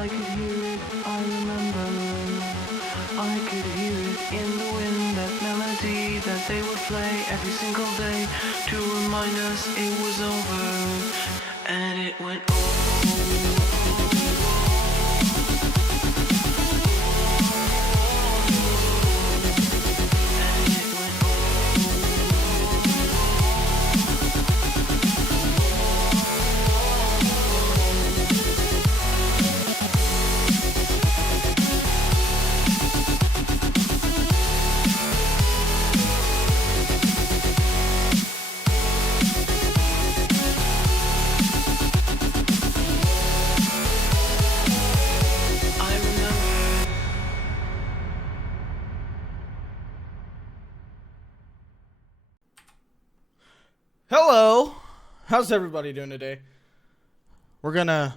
I could hear it, I remember. I could hear it in the wind, that melody that they would play every single day to remind us it was over. And it went Hello! How's everybody doing today? We're gonna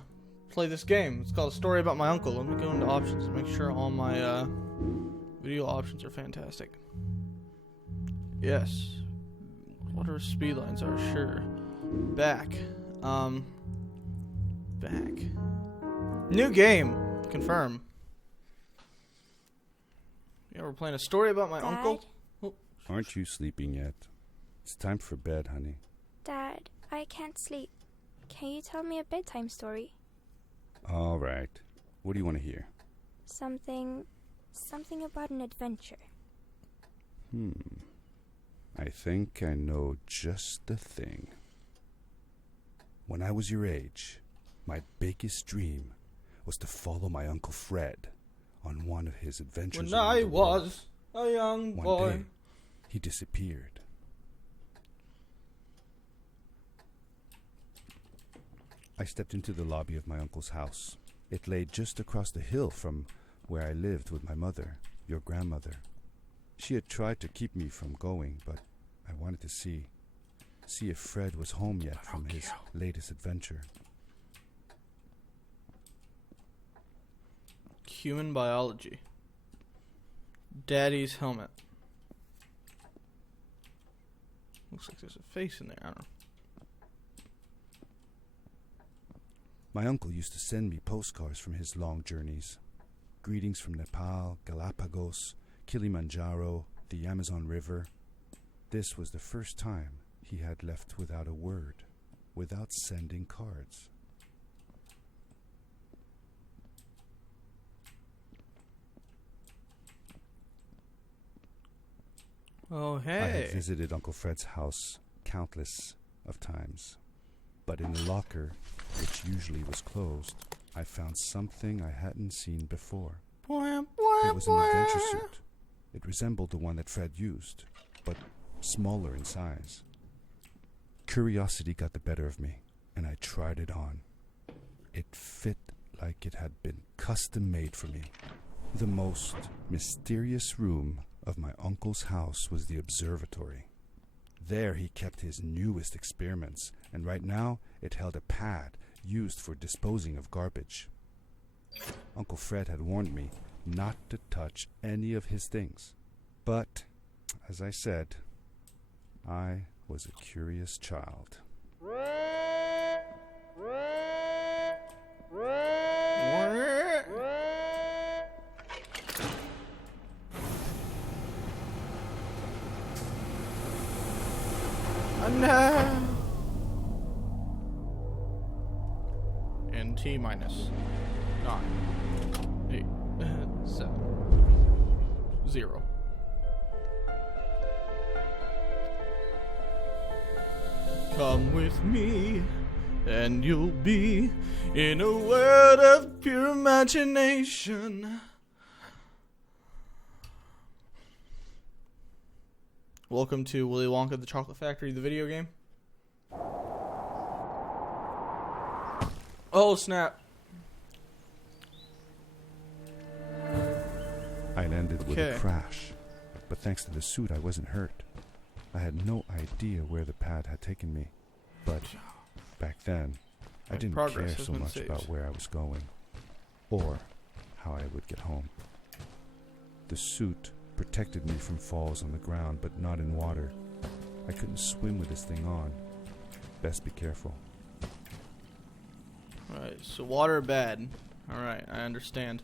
play this game. It's called A Story About My Uncle. Let me go into options and make sure all my video options are fantastic. Yes. What our speed lines are, sure. Back. Back. New game. Confirm. Yeah, we're playing A Story About My Uncle. Oh. Aren't you sleeping yet? It's time for bed, honey. Dad, I can't sleep. Can you tell me a bedtime story? All right. What do you want to hear? Something about an adventure. I think I know just the thing. When I was your age, my biggest dream was to follow my Uncle Fred on one of his adventures. When I was a young boy. One day, he disappeared. I stepped into the lobby of my uncle's house. It lay just across the hill from where I lived with my mother, your grandmother. She had tried to keep me from going, but I wanted to see if Fred was home yet from his latest adventure. Human biology. Daddy's helmet. Looks like there's a face in there. I don't know. My uncle used to send me postcards from his long journeys. Greetings from Nepal, Galapagos, Kilimanjaro, the Amazon River. This was the first time he had left without a word, without sending cards. Oh, I had hey. visited Uncle Fred's house countless of times. But in the locker, which usually was closed, I found something I hadn't seen before. It was an adventure suit. It resembled the one that Fred used, but smaller in size. Curiosity got the better of me, and I tried it on. It fit like it had been custom made for me. The most mysterious room of my uncle's house was the observatory. There he kept his newest experiments, and right now it held a pad used for disposing of garbage. Uncle Fred had warned me not to touch any of his things. But, as I said, I was a curious child. No. And T minus 9, 8, 7, 0. Come with me, and you'll be in a world of pure imagination. Welcome to Willy Wonka the Chocolate Factory, the video game. Oh, snap. I landed with Okay. a crash, but thanks to the suit I wasn't hurt. I had no idea where the pad had taken me, but back then I didn't care progress has so been much saved. about where I was going or how I would get home. The suit protected me from falls on the ground, but not in water. I couldn't swim with this thing on. Best be careful. Alright, so water bad. Alright, I understand.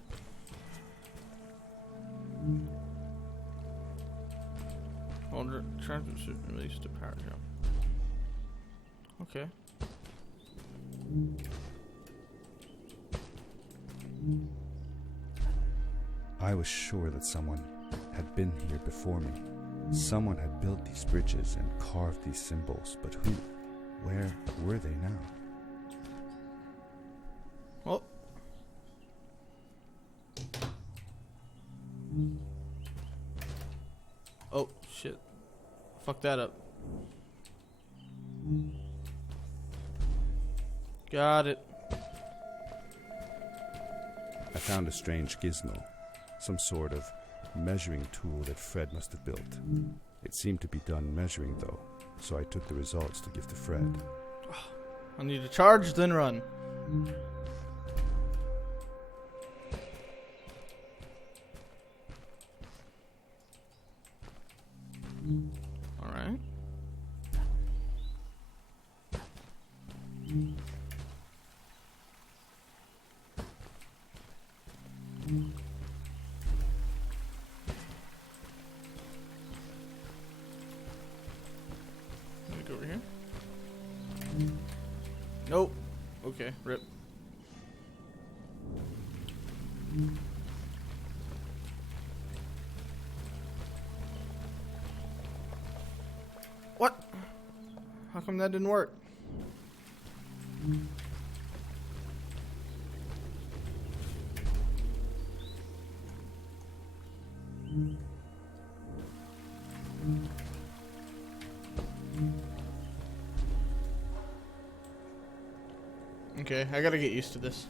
Hold transfer release to power jump. Okay. I was sure that someone had been here before me. Someone had built these bridges and carved these symbols, but who? Where were they now? Oh. Oh, shit. Fuck that up. Got it. I found a strange gizmo, some sort of measuring tool that Fred must have built. It seemed to be done measuring though, so I took the results to give to Fred. I need to charge, then run. Alright. Let me go over here. Nope. Okay, rip. What? How come that didn't work? Okay, I gotta get used to this.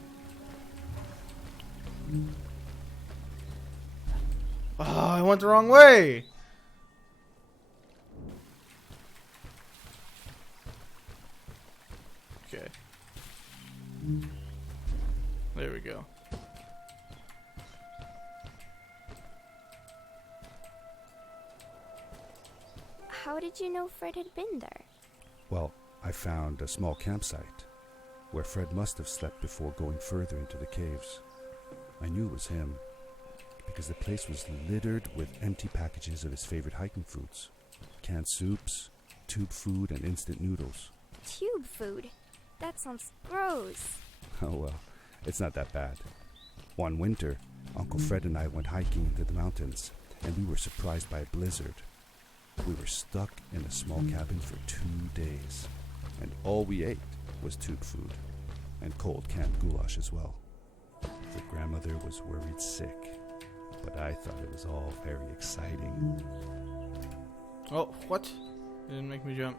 Oh, I went the wrong way! Okay. There we go. How did you know Fred had been there? Well, I found a small campsite where Fred must have slept before going further into the caves. I knew it was him because the place was littered with empty packages of his favorite hiking foods. Canned soups, tube food, and instant noodles. Tube food? That sounds gross. Oh well, it's not that bad. One winter, Uncle Fred and I went hiking into the mountains, and we were surprised by a blizzard. We were stuck in a small cabin for 2 days, and all we ate was tube food, and cold canned goulash as well. The grandmother was worried sick, but I thought it was all very exciting. Oh, what? It didn't make me jump.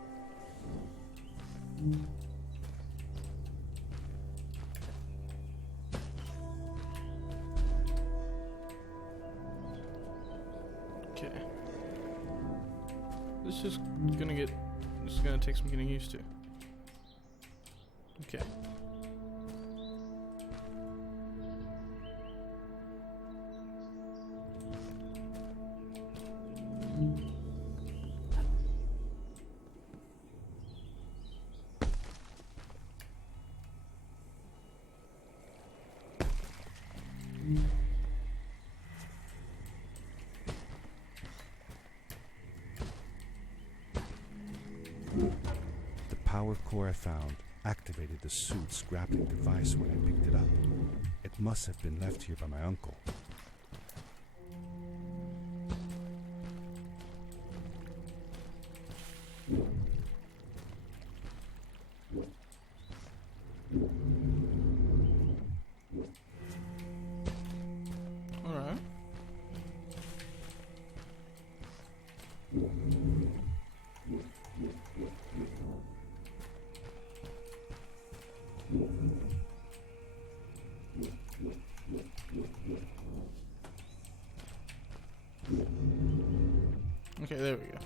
Okay. This is gonna take some getting used to. Okay. The power core I found activated the suit's grappling device when I picked it up. It must have been left here by my uncle. Alright. Okay, there we go.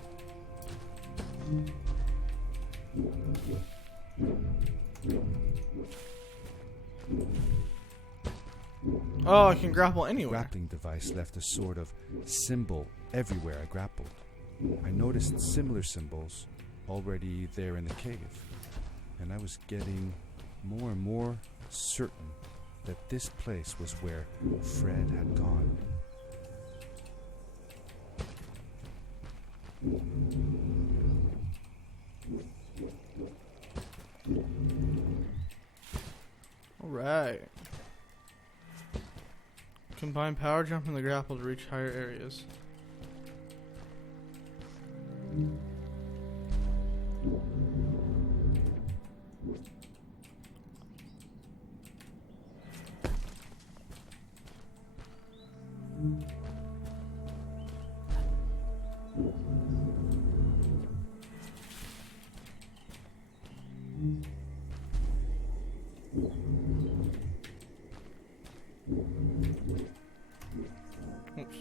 Oh, I can grapple anywhere. Grappling device left a sort of symbol everywhere I grappled. I noticed similar symbols already there in the cave, and I was getting more and more certain that this place was where Fred had gone. Alright. Combine power jump and the grapple to reach higher areas. Oops.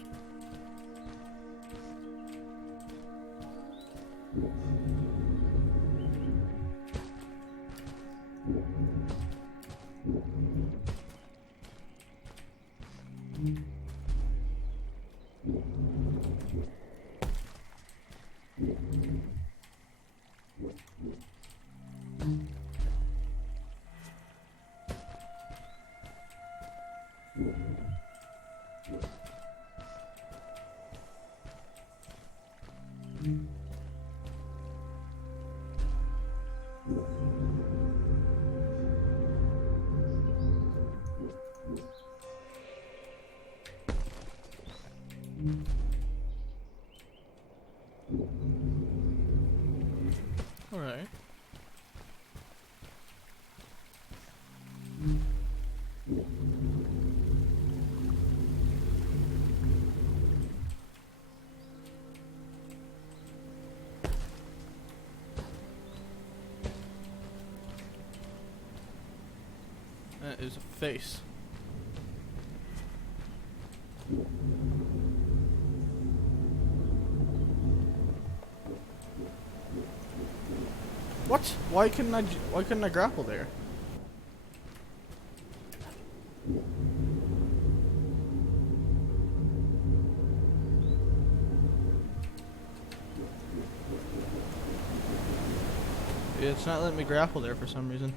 All right. That is a face. What? Why couldn't I grapple there? Yeah, it's not letting me grapple there for some reason.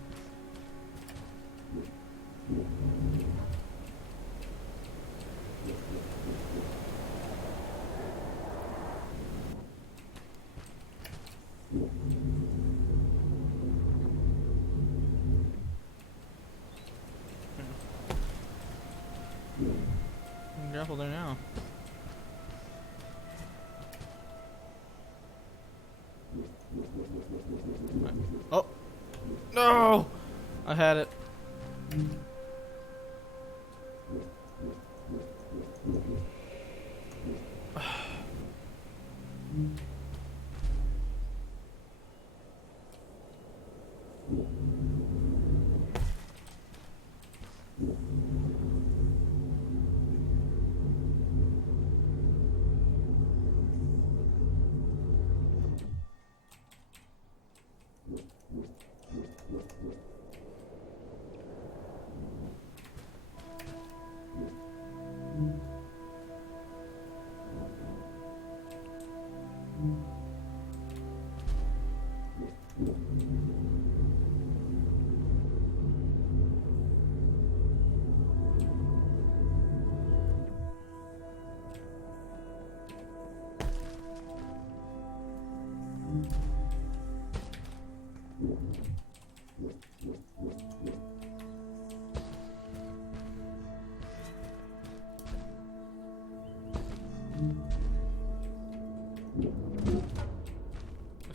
I can grapple there now. Oh! No! I had it.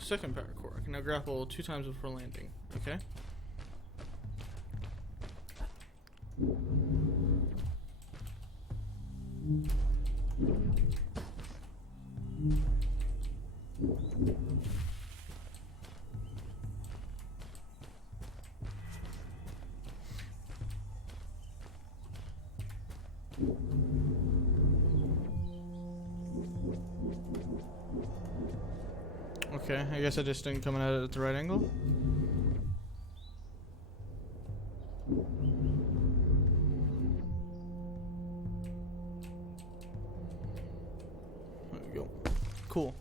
Second paracord. I can now grapple 2 times before landing. Okay. Okay, I guess I just didn't come at it at the right angle. There we go. Cool.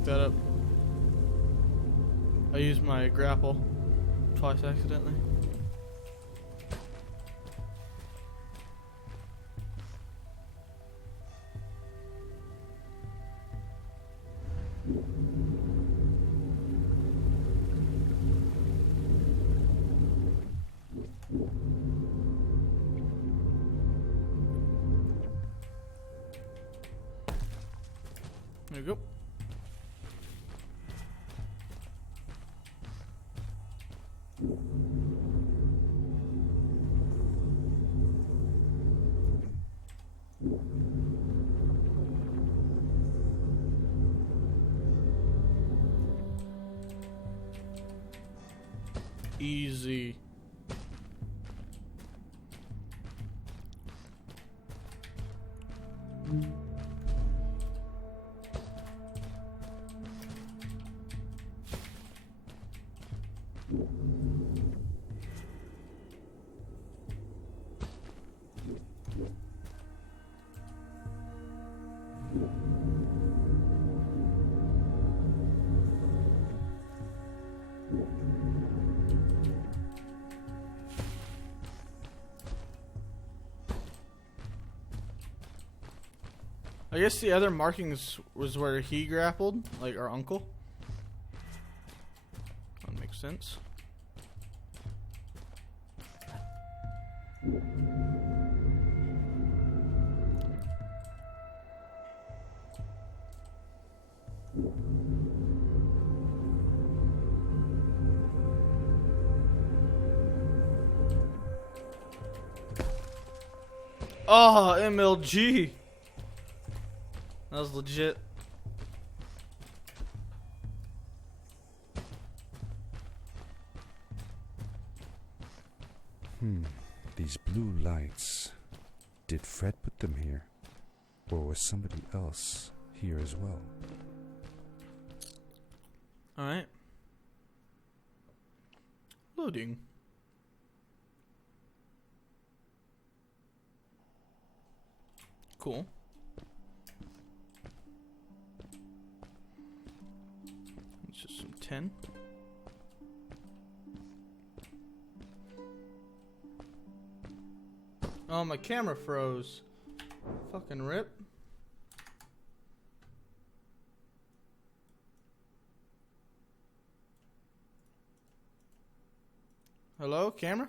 fucked that up. I used my grapple twice accidentally. There you go. Easy. I guess the other markings was where he grappled, like our uncle. That makes sense. Oh, MLG. That was legit. These blue lights. Did Fred put them here? Or was somebody else here as well? Alright. Loading. Cool. It's just some 10. Oh, my camera froze. Fucking rip. Hello, camera?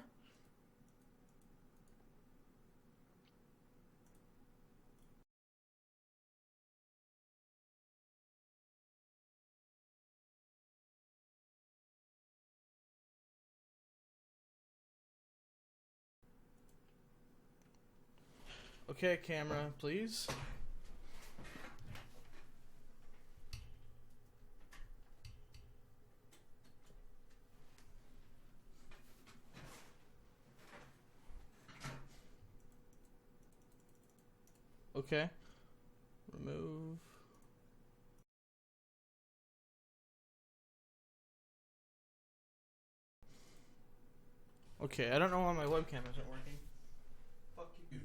Okay, camera, please. Okay. Remove. Okay, I don't know why my webcam isn't working. Fuck you.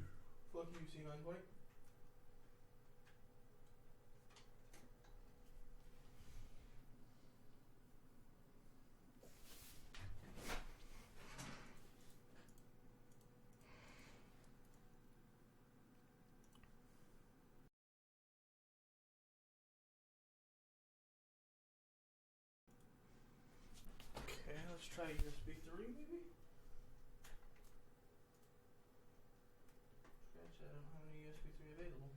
Fuck you, C9 point. Okay, let's try USB 3 maybe? Gotcha, I don't have any USB 3 available.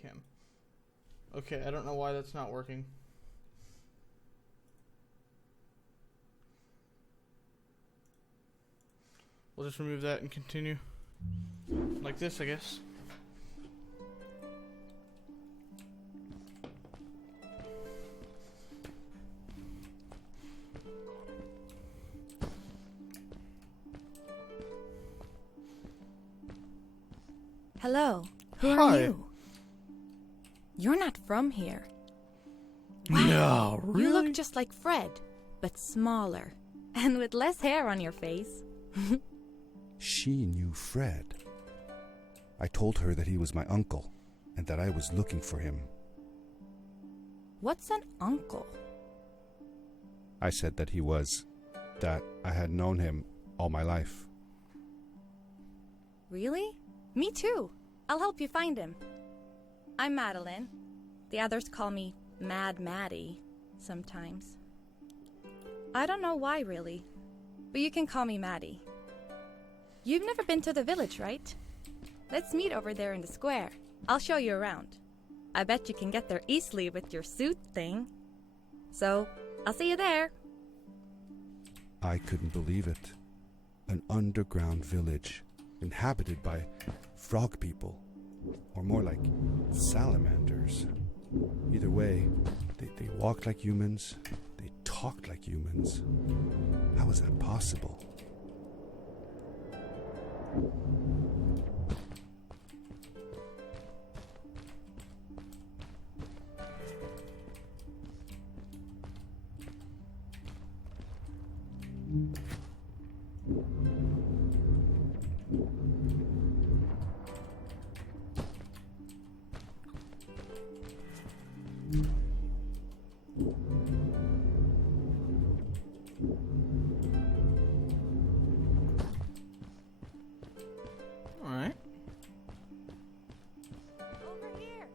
Cam. Okay, I don't know why that's not working. We'll just remove that and continue. Like this, I guess. Hello. Who Hi. are you? You're not from here. No, really? You look just like Fred, but smaller. And with less hair on your face. She knew Fred. I told her that he was my uncle and that I was looking for him. What's an uncle? I said that he was, that I had known him all my life. Really? Me too. I'll help you find him. I'm Madeline. The others call me Mad Maddie sometimes. I don't know why, really, but you can call me Maddie. You've never been to the village, right? Let's meet over there in the square. I'll show you around. I bet you can get there easily with your suit thing. So, I'll see you there. I couldn't believe it. An underground village inhabited by frog people, or more like salamanders. Either way, they walked like humans, they talked like humans. How is that possible? All right. Over here.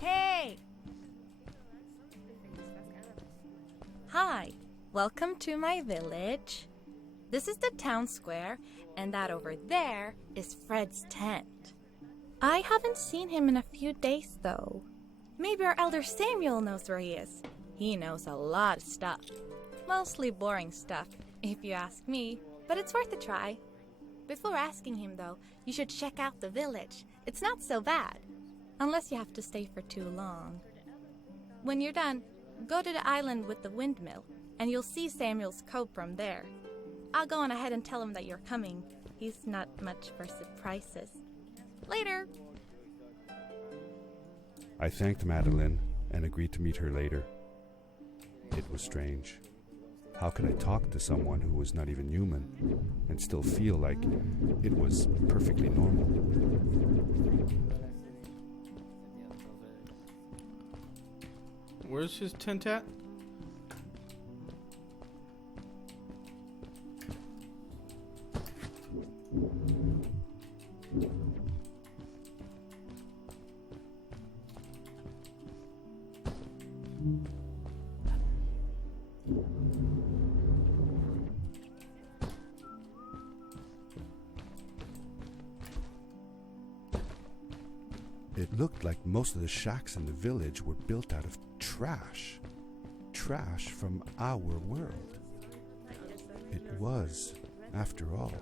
Hey! Hi, welcome to my village. This is the town square, and that over there is Fred's tent. I haven't seen him in a few days, though. Maybe our elder Samuel knows where he is. He knows a lot of stuff. Mostly boring stuff, if you ask me, but it's worth a try. Before asking him, though, you should check out the village. It's not so bad, unless you have to stay for too long. When you're done, go to the island with the windmill, and you'll see Samuel's cove from there. I'll go on ahead and tell him that you're coming. He's not much for surprises. Later! I thanked Madeline and agreed to meet her later. It was strange. How could I talk to someone who was not even human and still feel like it was perfectly normal? Where's his tent at? It looked like most of the shacks in the village were built out of trash. Trash from our world. It was, after all,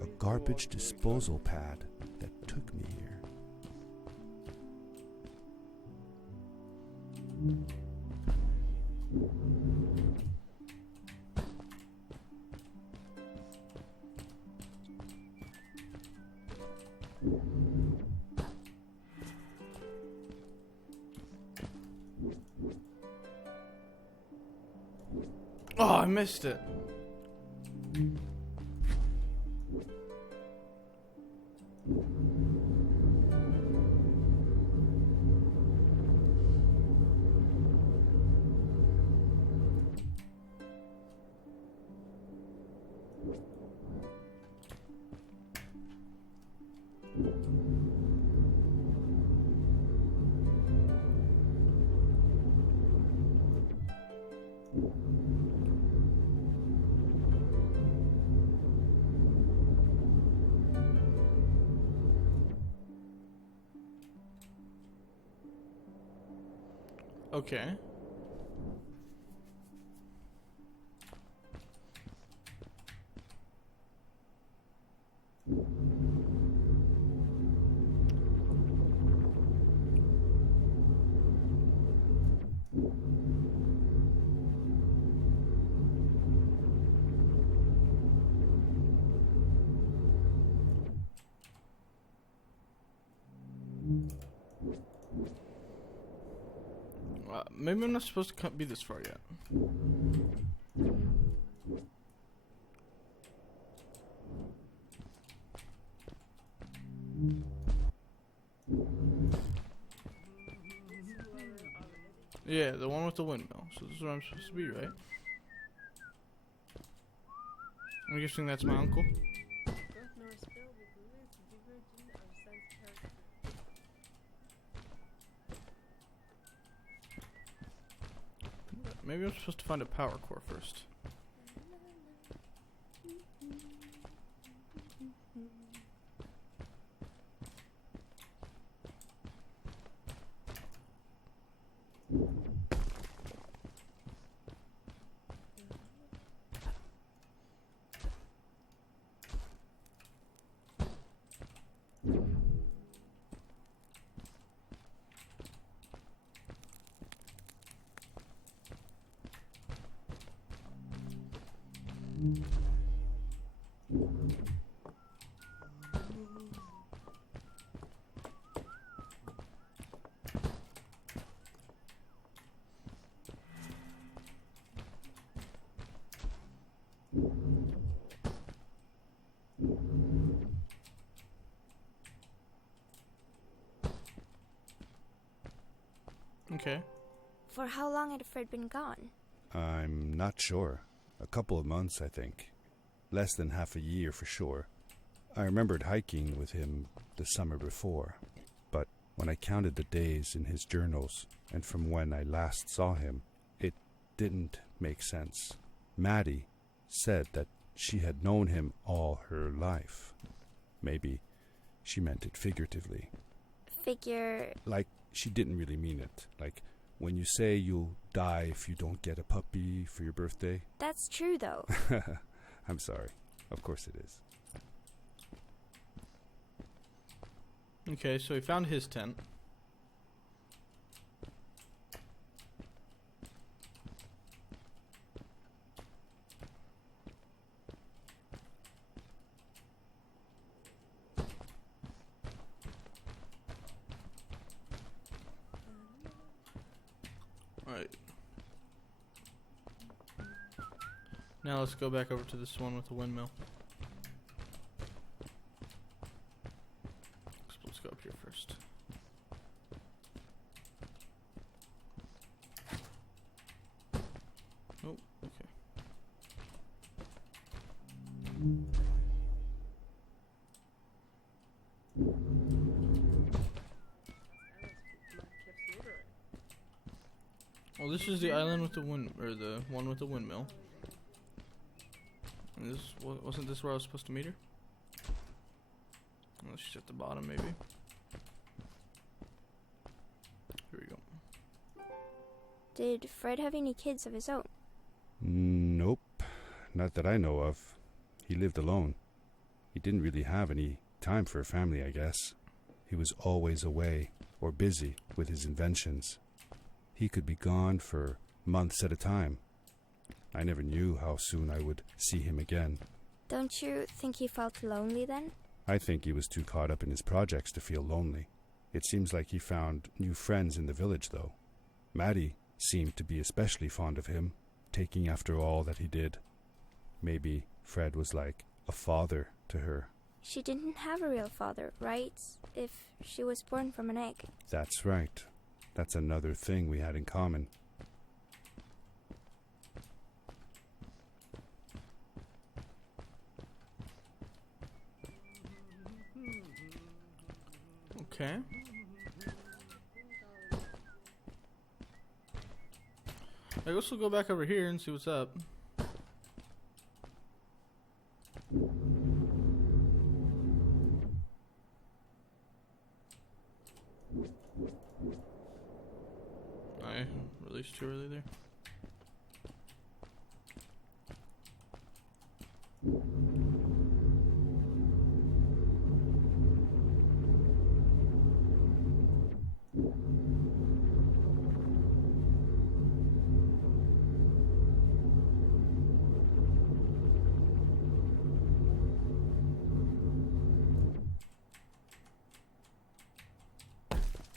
a garbage disposal pad that took me here. Oh, I missed it. Okay. Maybe I'm not supposed to be this far yet. Yeah, the one with the windmill. So this is where I'm supposed to be, right? I'm guessing that's my uncle. Maybe I'm supposed to find a power core first. Okay. For how long had Fred been gone? I'm not sure. A couple of months, I think. Less than half a year for sure. I remembered hiking with him the summer before, but when I counted the days in his journals and from when I last saw him, it didn't make sense. Maddie said that she had known him all her life. Maybe she meant it figuratively. Like, she didn't really mean it. Like, when you say you'll die if you don't get a puppy for your birthday. That's true, though. I'm sorry. Of course it is. Okay, so he found his tent. Alright. Now let's go back over to this one with the windmill. Let's go up here first. Oh, okay. Well, this is the island with the or the one with the windmill. And this wasn't this where I was supposed to meet her? Oh, she's at the bottom, maybe. Here we go. Did Fred have any kids of his own? Nope. Not that I know of. He lived alone. He didn't really have any time for a family, I guess. He was always away or busy with his inventions. He could be gone for months at a time. I never knew how soon I would see him again. Don't you think he felt lonely then? I think he was too caught up in his projects to feel lonely. It seems like he found new friends in the village, though. Maddie seemed to be especially fond of him, taking after all that he did. Maybe Fred was like a father to her. She didn't have a real father, right? If she was born from an egg. That's right. That's another thing we had in common. Okay. I guess we'll go back over here and see what's up. I released too early there.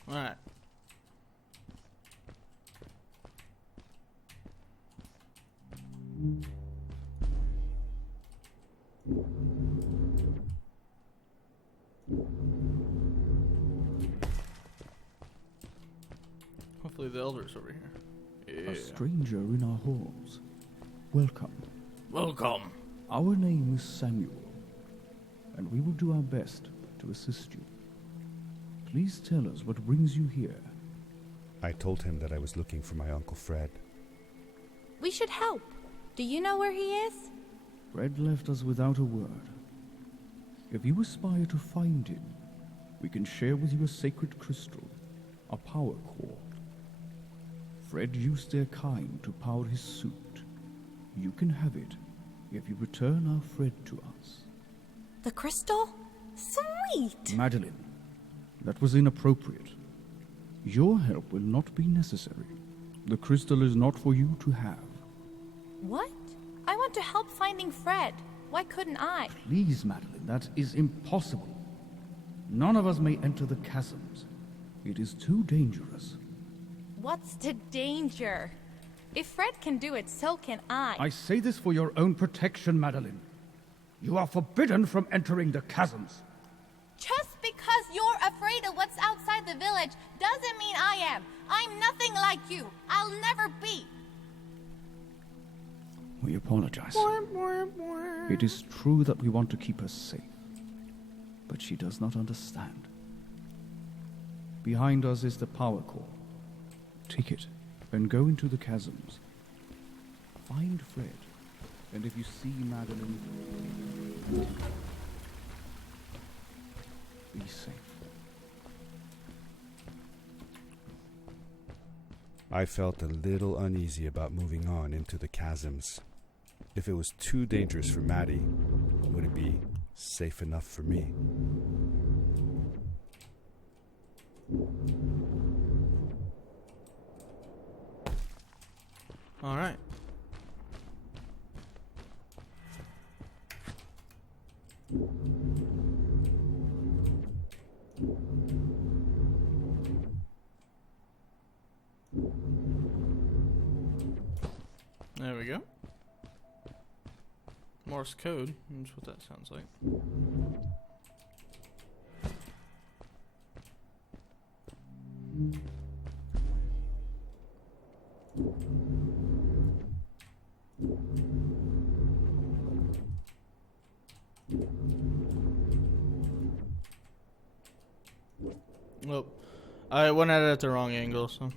Alright. Hopefully the elder's over here. Yeah. A stranger in our halls. Welcome. Welcome. Our name is Samuel, and we will do our best to assist you. Please tell us what brings you here. I told him that I was looking for my Uncle Fred. We should help. Do you know where he is? Fred left us without a word. If you aspire to find him, we can share with you a sacred crystal, a power core. Fred used their kind to power his suit. You can have it if you return our Fred to us. The crystal? Sweet! Madeline, that was inappropriate. Your help will not be necessary. The crystal is not for you to have. What? I want to help finding Fred. Why couldn't I? Please, Madeline, that is impossible. None of us may enter the chasms. It is too dangerous. What's the danger? If Fred can do it, so can I. I say this for your own protection, Madeline. You are forbidden from entering the chasms. Just because you're afraid of what's outside the village doesn't mean I am. I'm nothing like you. I'll never be. We apologize. It is true that we want to keep her safe, but she does not understand. Behind us is the power core. Take it and go into the chasms. Find Fred, and if you see Madeline, be safe. I felt a little uneasy about moving on into the chasms. If it was too dangerous for Maddie, would it be safe enough for me? All right. There we go. Morse code. That's what that sounds like. Oh, I went at it at the wrong angle, so.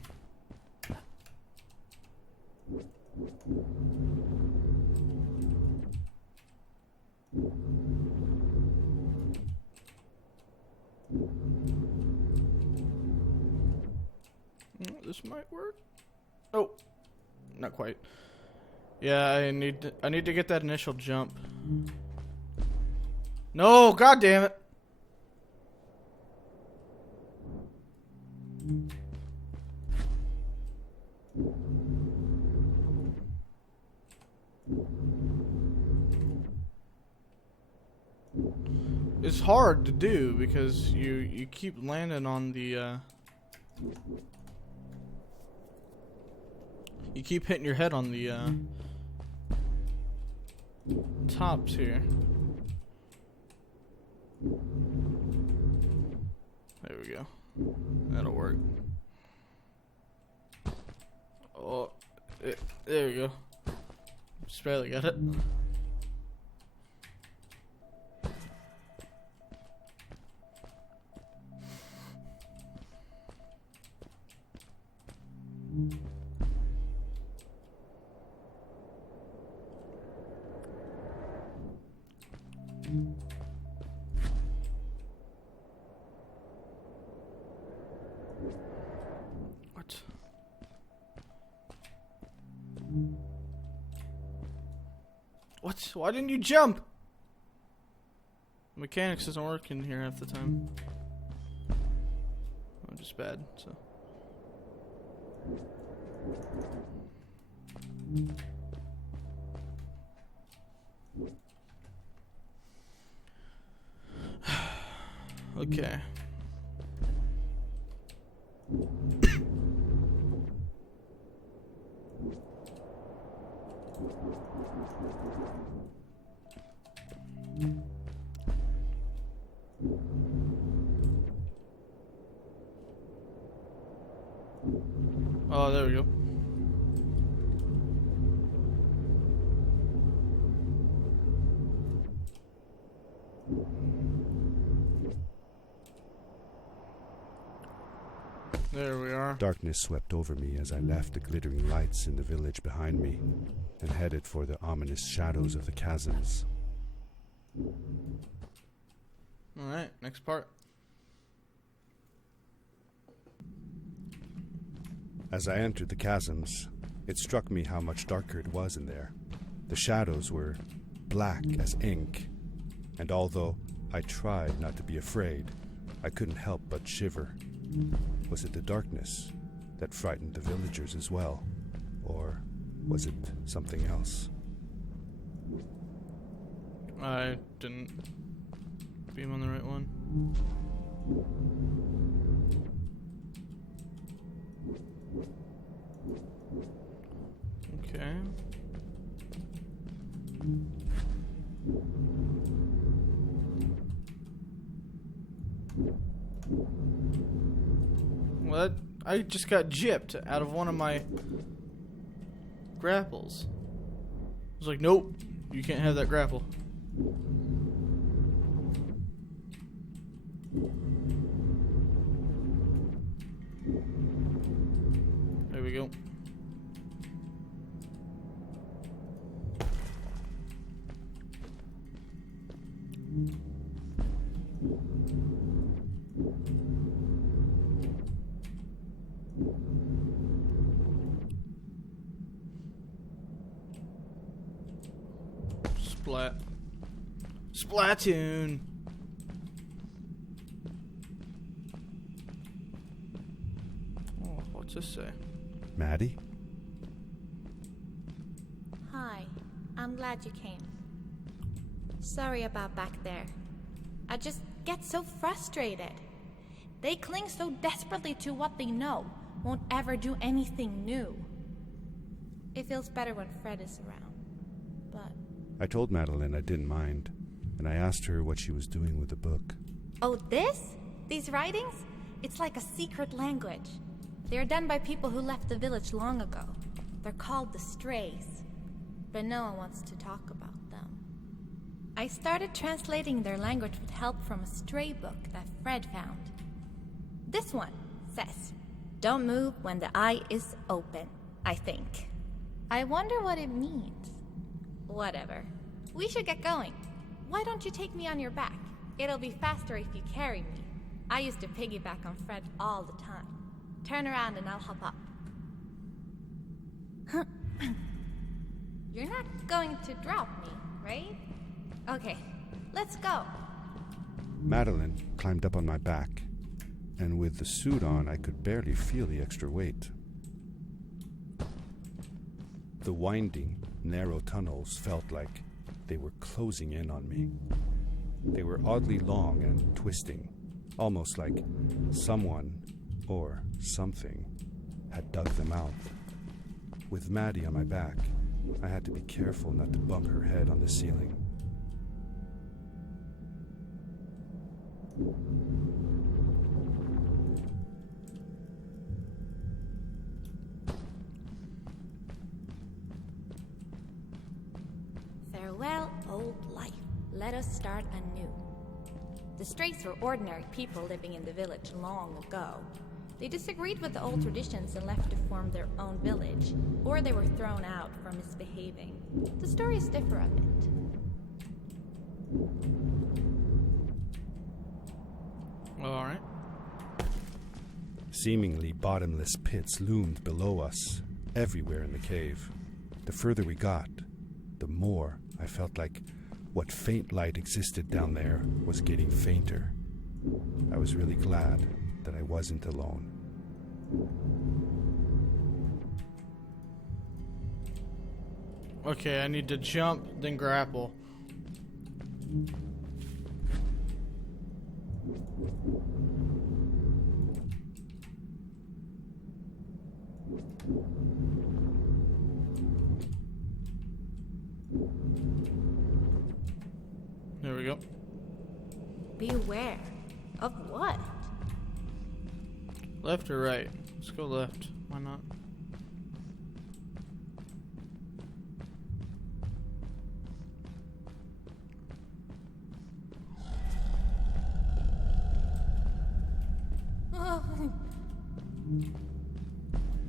This might work. Oh, not quite. Yeah, I need to get that initial jump. No, god damn it. It's hard to do because you keep landing on the you keep hitting your head on the tops here. There we go. That'll work. Oh, there we go. Just barely got it. What? What? Why didn't you jump? Mechanics doesn't work in here half the time. I'm just bad, so. Okay. Oh, there we go. There we are. Darkness swept over me as I left the glittering lights in the village behind me and headed for the ominous shadows of the chasms. Alright, next part. As I entered the chasms, it struck me how much darker it was in there. The shadows were black as ink, and although I tried not to be afraid, I couldn't help but shiver. Was it the darkness that frightened the villagers as well? Or was it something else? I didn't beam on the right one. Okay. What? I just got gypped out of one of my grapples. I was like, nope, you can't have that grapple. There we go. Splat. Splatoon. Oh, what's this say? Maddie? Hi, I'm glad you came. Sorry about back there. I just get so frustrated. They cling so desperately to what they know, won't ever do anything new. It feels better when Fred is around, but... I told Madeline I didn't mind, and I asked her what she was doing with the book. Oh, this? These writings? It's like a secret language. They are done by people who left the village long ago. They're called the Strays, but no one wants to talk about them. I started translating their language with help from a stray book that Fred found. This one says, "Don't move when the eye is open," I think. I wonder what it means. Whatever. We should get going. Why don't you take me on your back? It'll be faster if you carry me. I used to piggyback on Fred all the time. Turn around and I'll hop up. You're not going to drop me, right? Okay, let's go. Madeline climbed up on my back, and with the suit on, I could barely feel the extra weight. The winding, narrow tunnels felt like they were closing in on me. They were oddly long and twisting, almost like someone or something had dug them out. With Maddie on my back, I had to be careful not to bump her head on the ceiling. Farewell, old life. Let us start anew. The Strays were ordinary people living in the village long ago. They disagreed with the old traditions and left to form their own village, or they were thrown out for misbehaving. The stories differ a bit. Alright. Seemingly bottomless pits loomed below us, everywhere in the cave. The further we got, the more I felt like what faint light existed down there was getting fainter. I was really glad that I wasn't alone. Okay, I need to jump, then grapple. There we go. Beware. Of what? Left or right? Let's go left. Why not?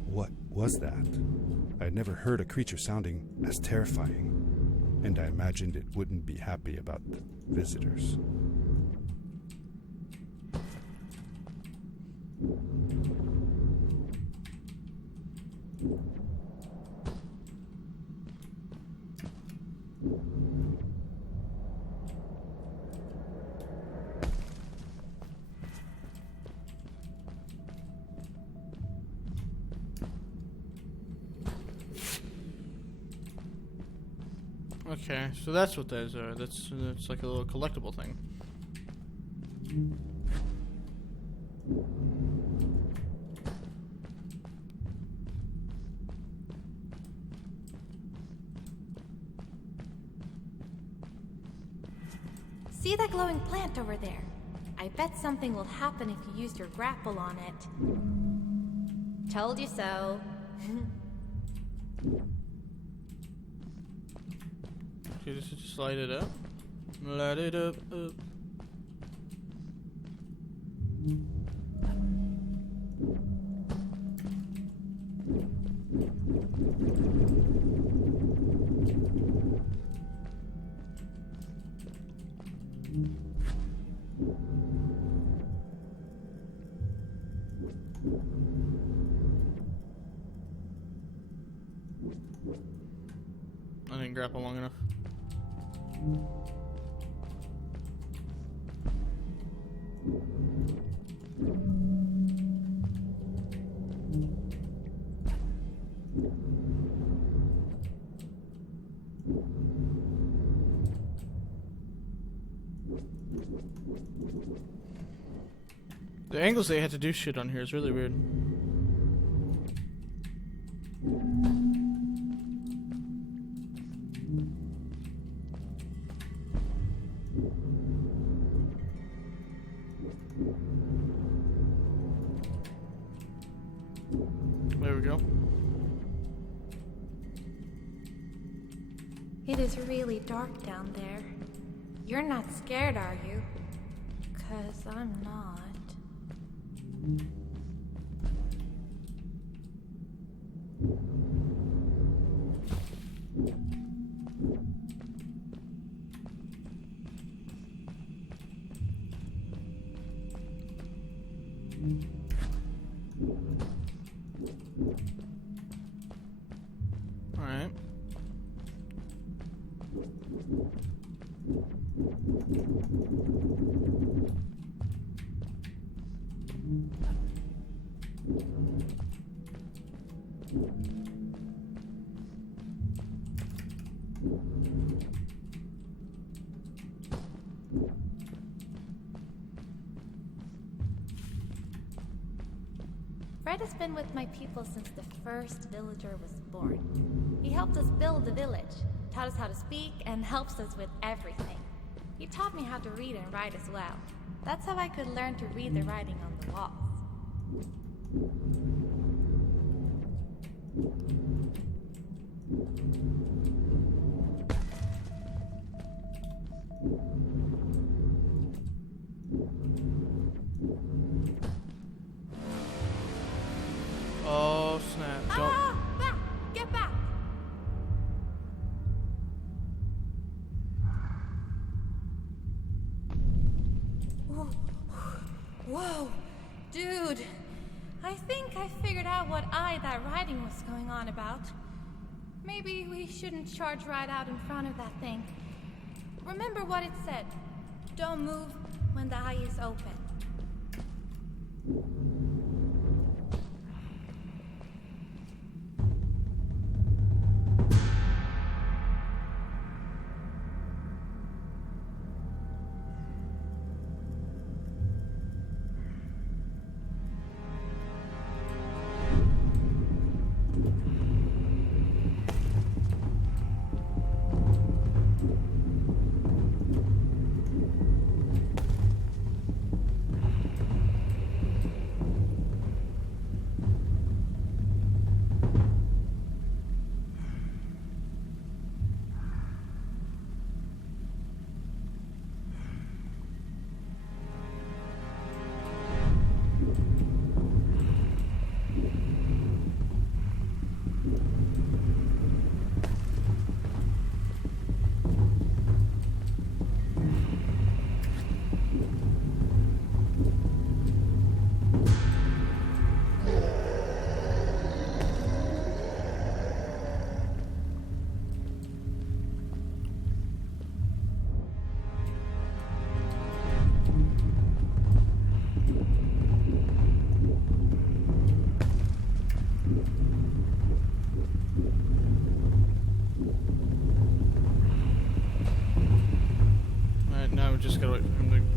What was that? I had never heard a creature sounding as terrifying, and I imagined it wouldn't be happy about the visitors. Okay, so that's what those are. That's like a little collectible thing. See that glowing plant over there? I bet something will happen if you use your grapple on it. Told you so. Okay, just light it up. Light it up. I didn't grapple long enough. The angles they had to do shit on here is really weird. There we go. It is really dark down there. You're not scared, are you? 'Cause I'm not. All right. Fred has been with my people since the first villager was born. He helped us build the village, taught us how to speak, and helps us with everything. He taught me how to read and write as well. That's how I could learn to read the writing on the walls. Oh snap! Don't. Ah! Back! Get back! Whoa! Dude! I think I figured out what that writing was going on about. Maybe we shouldn't charge right out in front of that thing. Remember what it said. Don't move when the eye is open.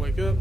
wake up.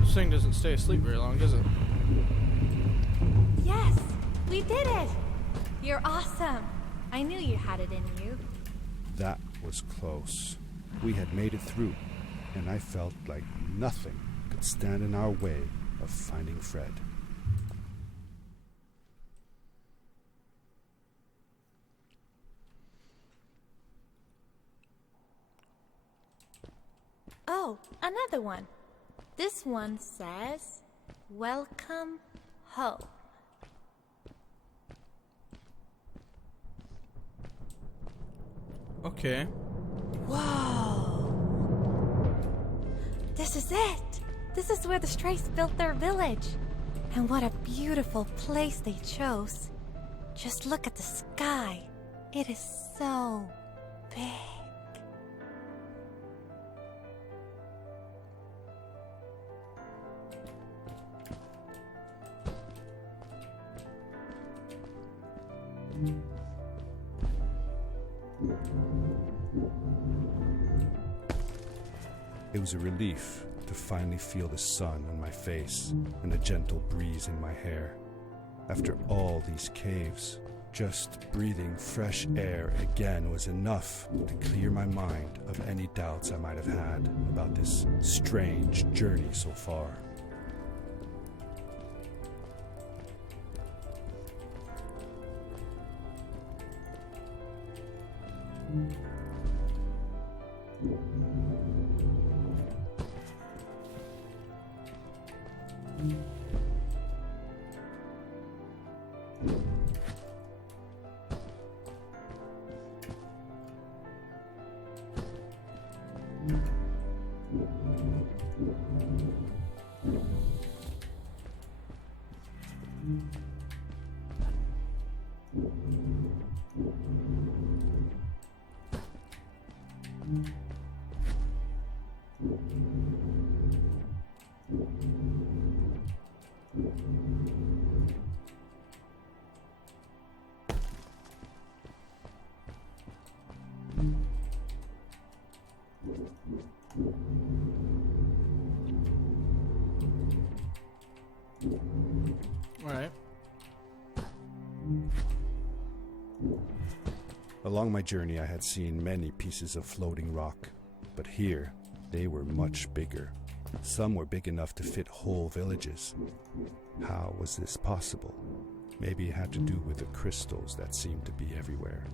This thing doesn't stay asleep very long, does it? Yes, we did it! You're awesome. I knew you had it in you. That was close. We had made it through, and I felt like nothing could stand in our way of finding Fred. Oh, another one. This one says, "Welcome home." Okay. Whoa! This is it! This is where the Strays built their village. And what a beautiful place they chose. Just look at the sky. It is so big. It was a relief to finally feel the sun on my face and the gentle breeze in my hair. After all these caves, just breathing fresh air again was enough to clear my mind of any doubts I might have had about this strange journey so far. Alright. Along my journey, I had seen many pieces of floating rock, but here they were much bigger. Some were big enough to fit whole villages. How was this possible? Maybe it had to do with the crystals that seemed to be everywhere.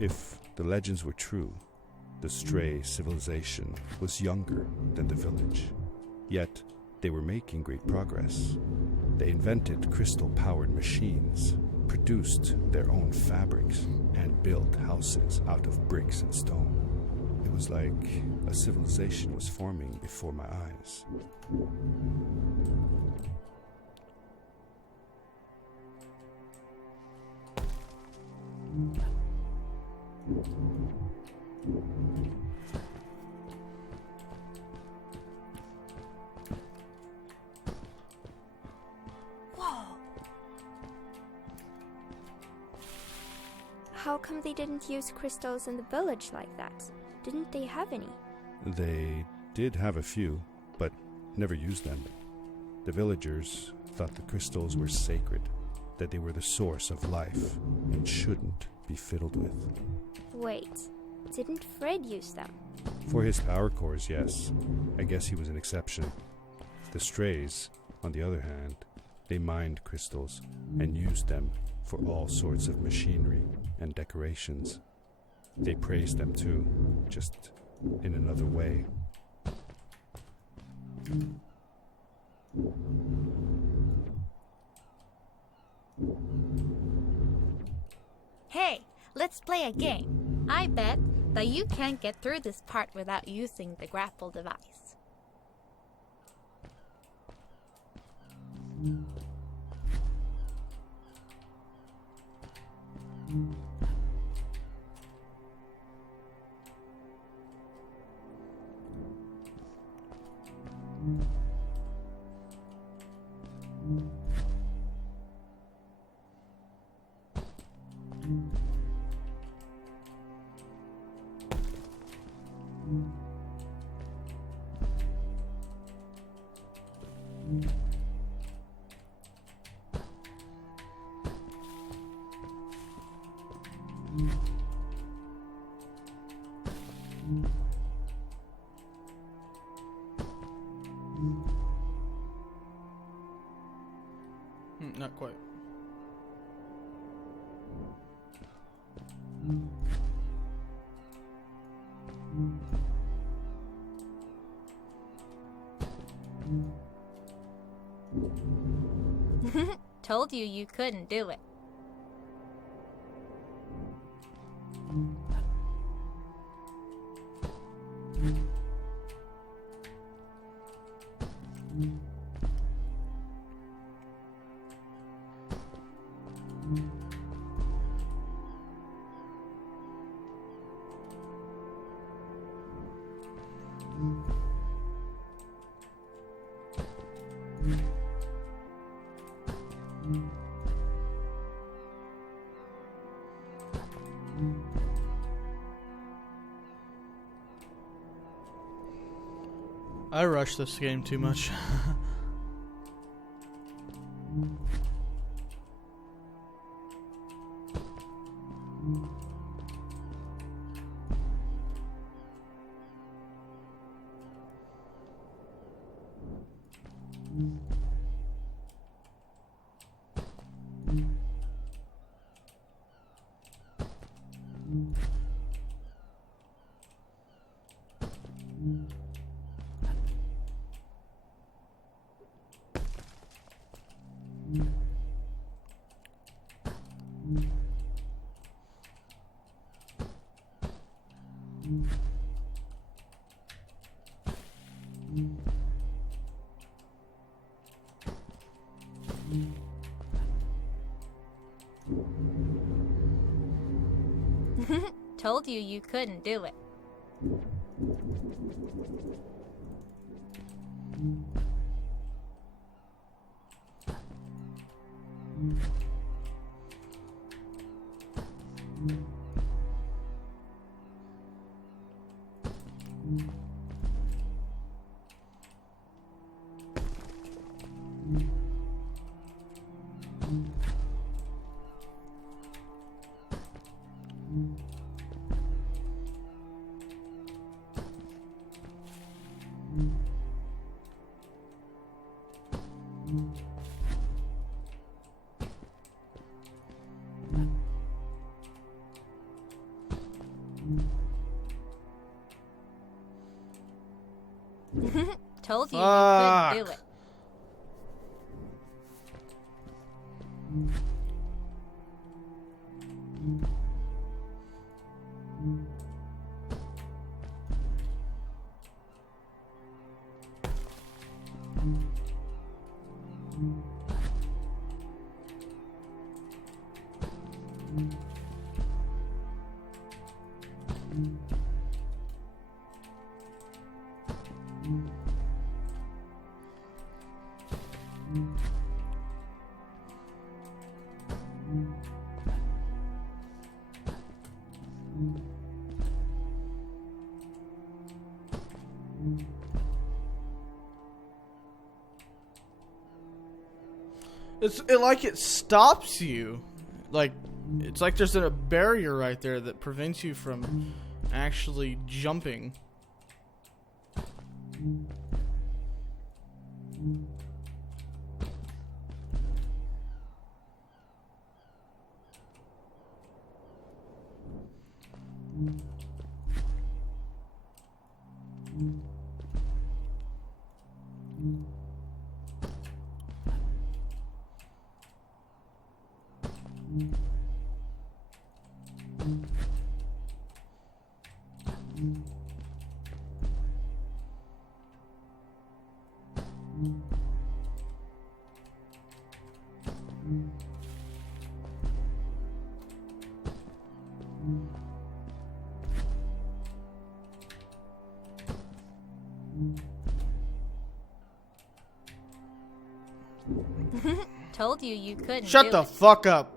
If the legends were true, the Stray civilization was younger than the village. Yet, they were making great progress. They invented crystal-powered machines, produced their own fabrics, and built houses out of bricks and stone. It was like a civilization was forming before my eyes. How come they didn't use crystals in the village like that? Didn't they have any? They did have a few, but never used them. The villagers thought the crystals were sacred, that they were the source of life and shouldn't be fiddled with. Wait, didn't Fred use them? For his power cores, yes. I guess he was an exception. The Strays, on the other hand, they mined crystals and used them for all sorts of machinery and decorations. They praised them too, just in another way. Hey, let's play a game. I bet that you can't get through this part without using the grapple device. Not quite. Told you you couldn't do it. I rush this game too much. Told you you couldn't do it. Told you you couldn't do it. It stops you. Like, it's like there's a barrier right there that prevents you from actually jumping. Told you couldn't. Shut the fuck up.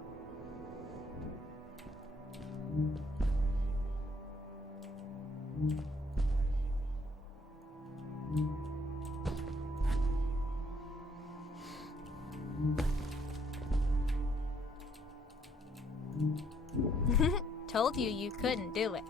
Told you couldn't do it.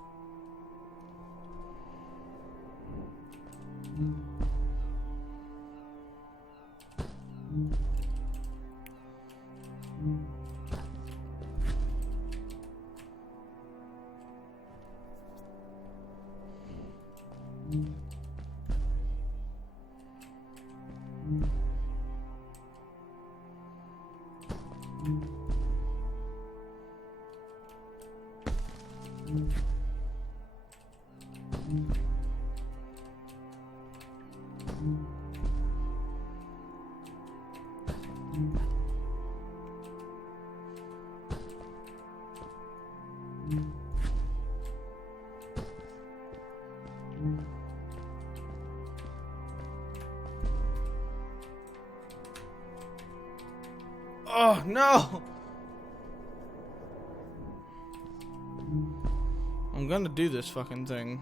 Oh no! I'm gonna do this fucking thing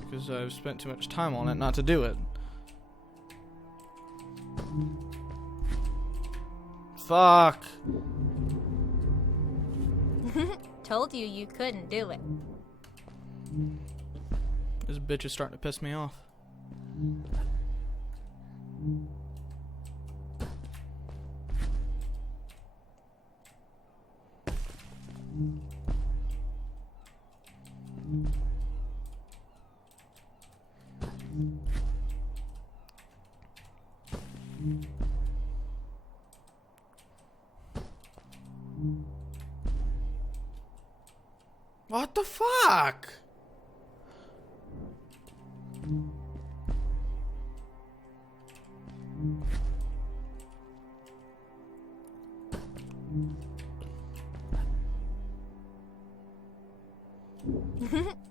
because I've spent too much time on it not to do it. Fuck. Told you couldn't do it. This bitch is starting to piss me off. What the fuck?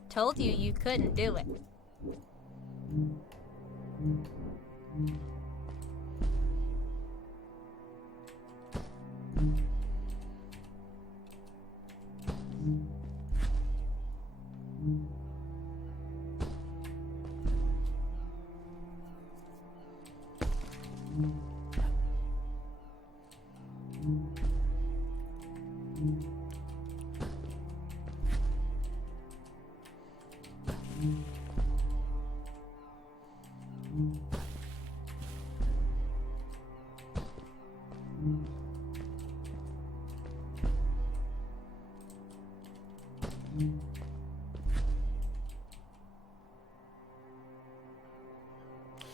Told you couldn't do it.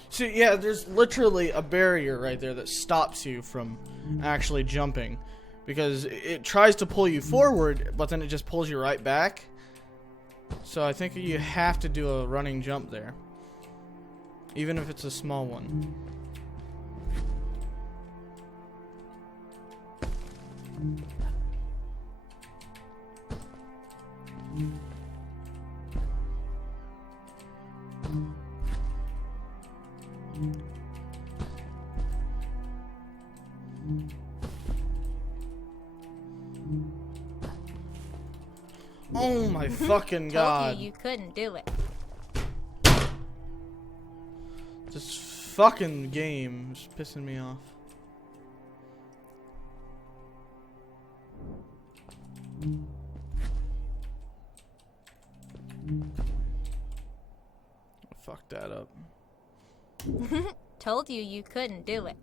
See, yeah, there's literally a barrier right there that stops you from actually jumping. Because it tries to pull you forward, but then it just pulls you right back. So I think you have to do a running jump there. Even if it's a small one. Oh my fucking god. Told you couldn't do it. This fucking game is pissing me off. Fuck that up. Told you you couldn't do it.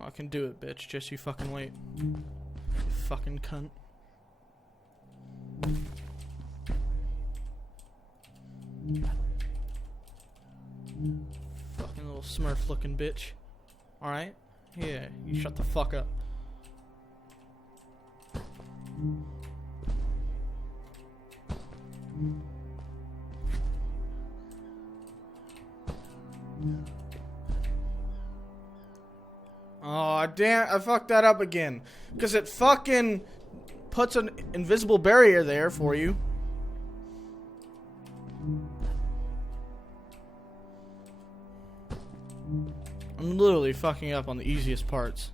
I can do it, bitch. Just you fucking wait. You fucking cunt. Fucking little smurf looking bitch. Alright? Yeah, you shut the fuck up. Oh damn, I fucked that up again. Because it fucking puts an invisible barrier there for you. I'm literally fucking up on the easiest parts.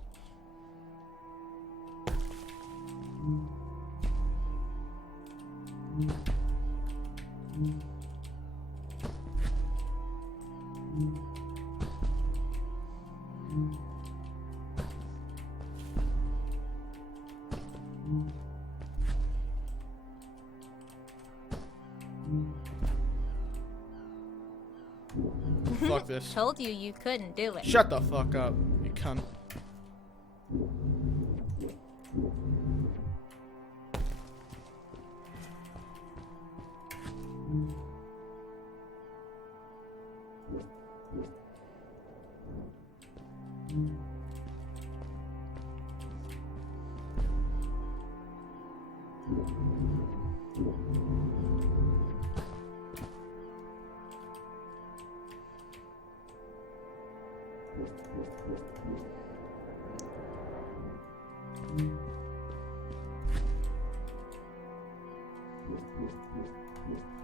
Fuck this. Told you you couldn't do it. Shut the fuck up, you cunt.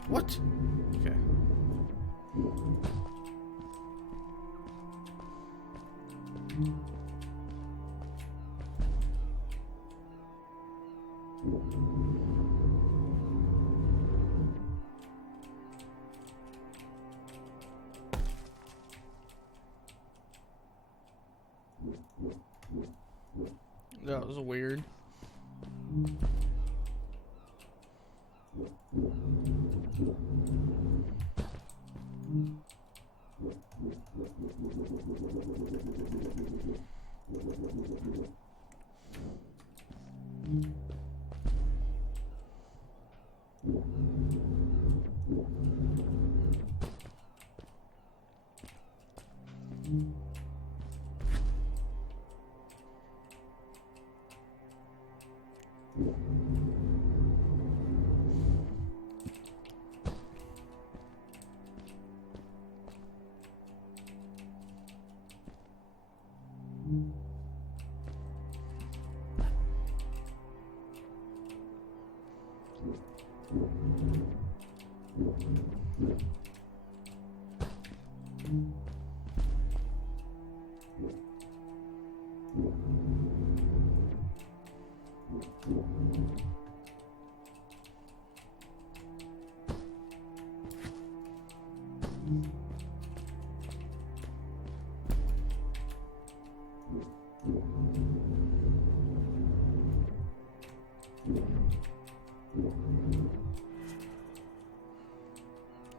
What? Okay. That was weird.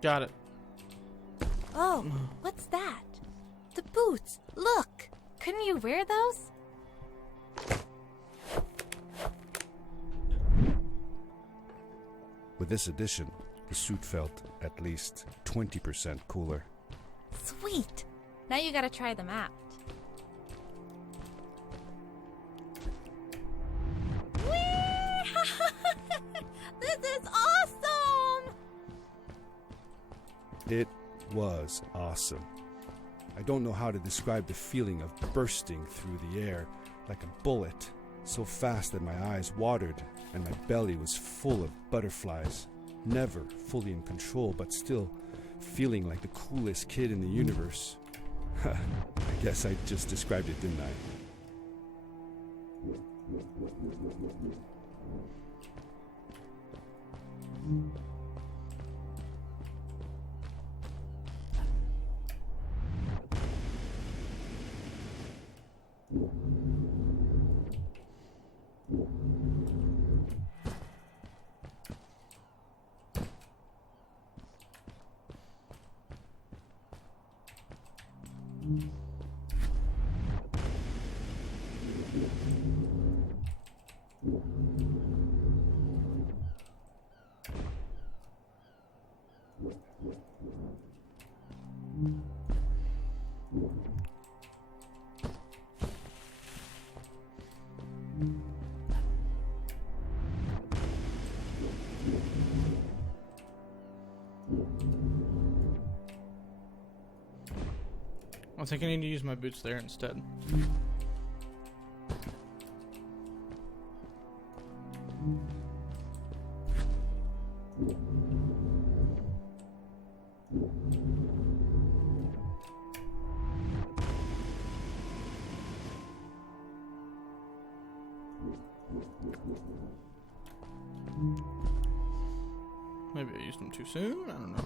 Got it. Oh, what's that? The boots. Look. Couldn't you wear those? With this addition, the suit felt at least 20% cooler. Sweet. Now you gotta try them out. Whee! This is awesome! It was awesome. I don't know how to describe the feeling of bursting through the air like a bullet, so fast that my eyes watered and my belly was full of butterflies. Never fully in control, but still feeling like the coolest kid in the universe. I guess I just described it, didn't I? I think I need to use my boots there instead. Maybe I used them too soon? I don't know.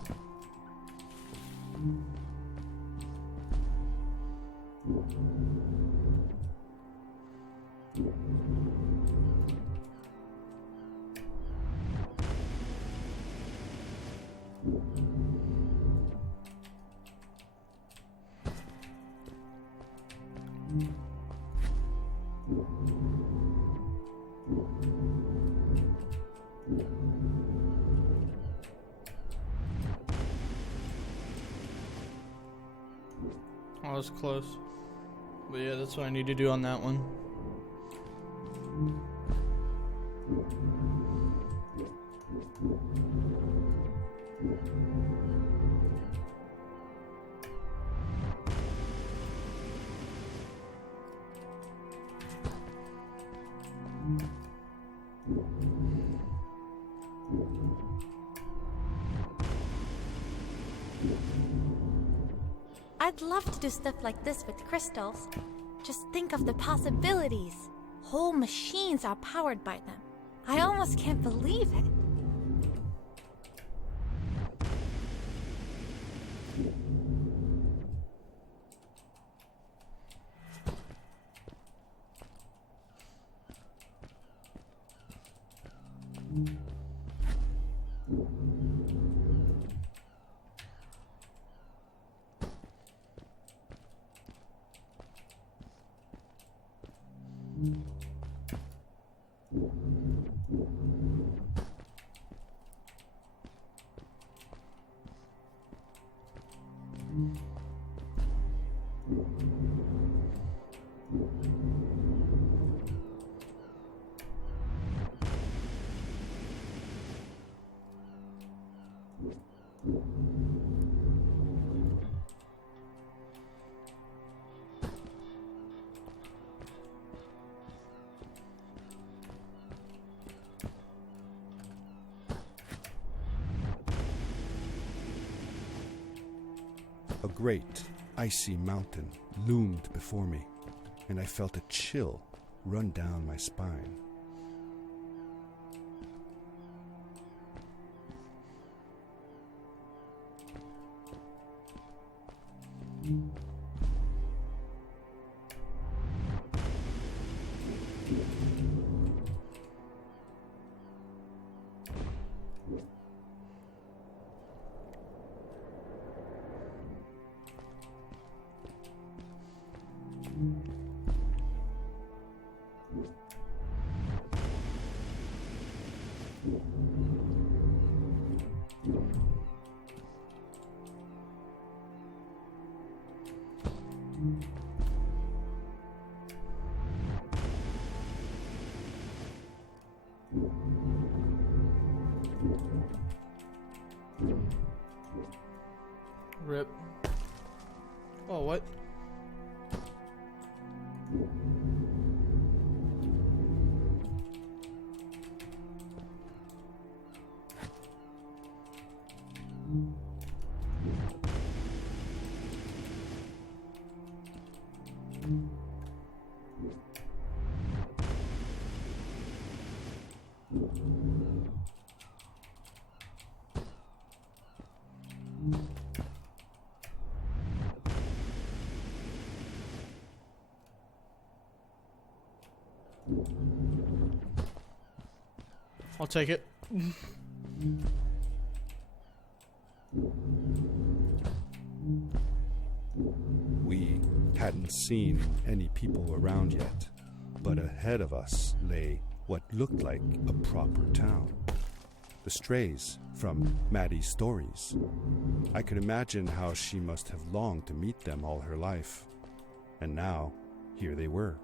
Oh, that's close. But yeah, that's what I need to do on that one. I'd love to do stuff like this with crystals. Just think of the possibilities. Whole machines are powered by them. I almost can't believe it. A great, icy mountain loomed before me, and I felt a chill run down my spine. Rip. Oh, what? I'll take it. We hadn't seen any people around yet, but ahead of us lay what looked like a proper town. The strays from Maddie's stories. I could imagine how she must have longed to meet them all her life. And now, here they were.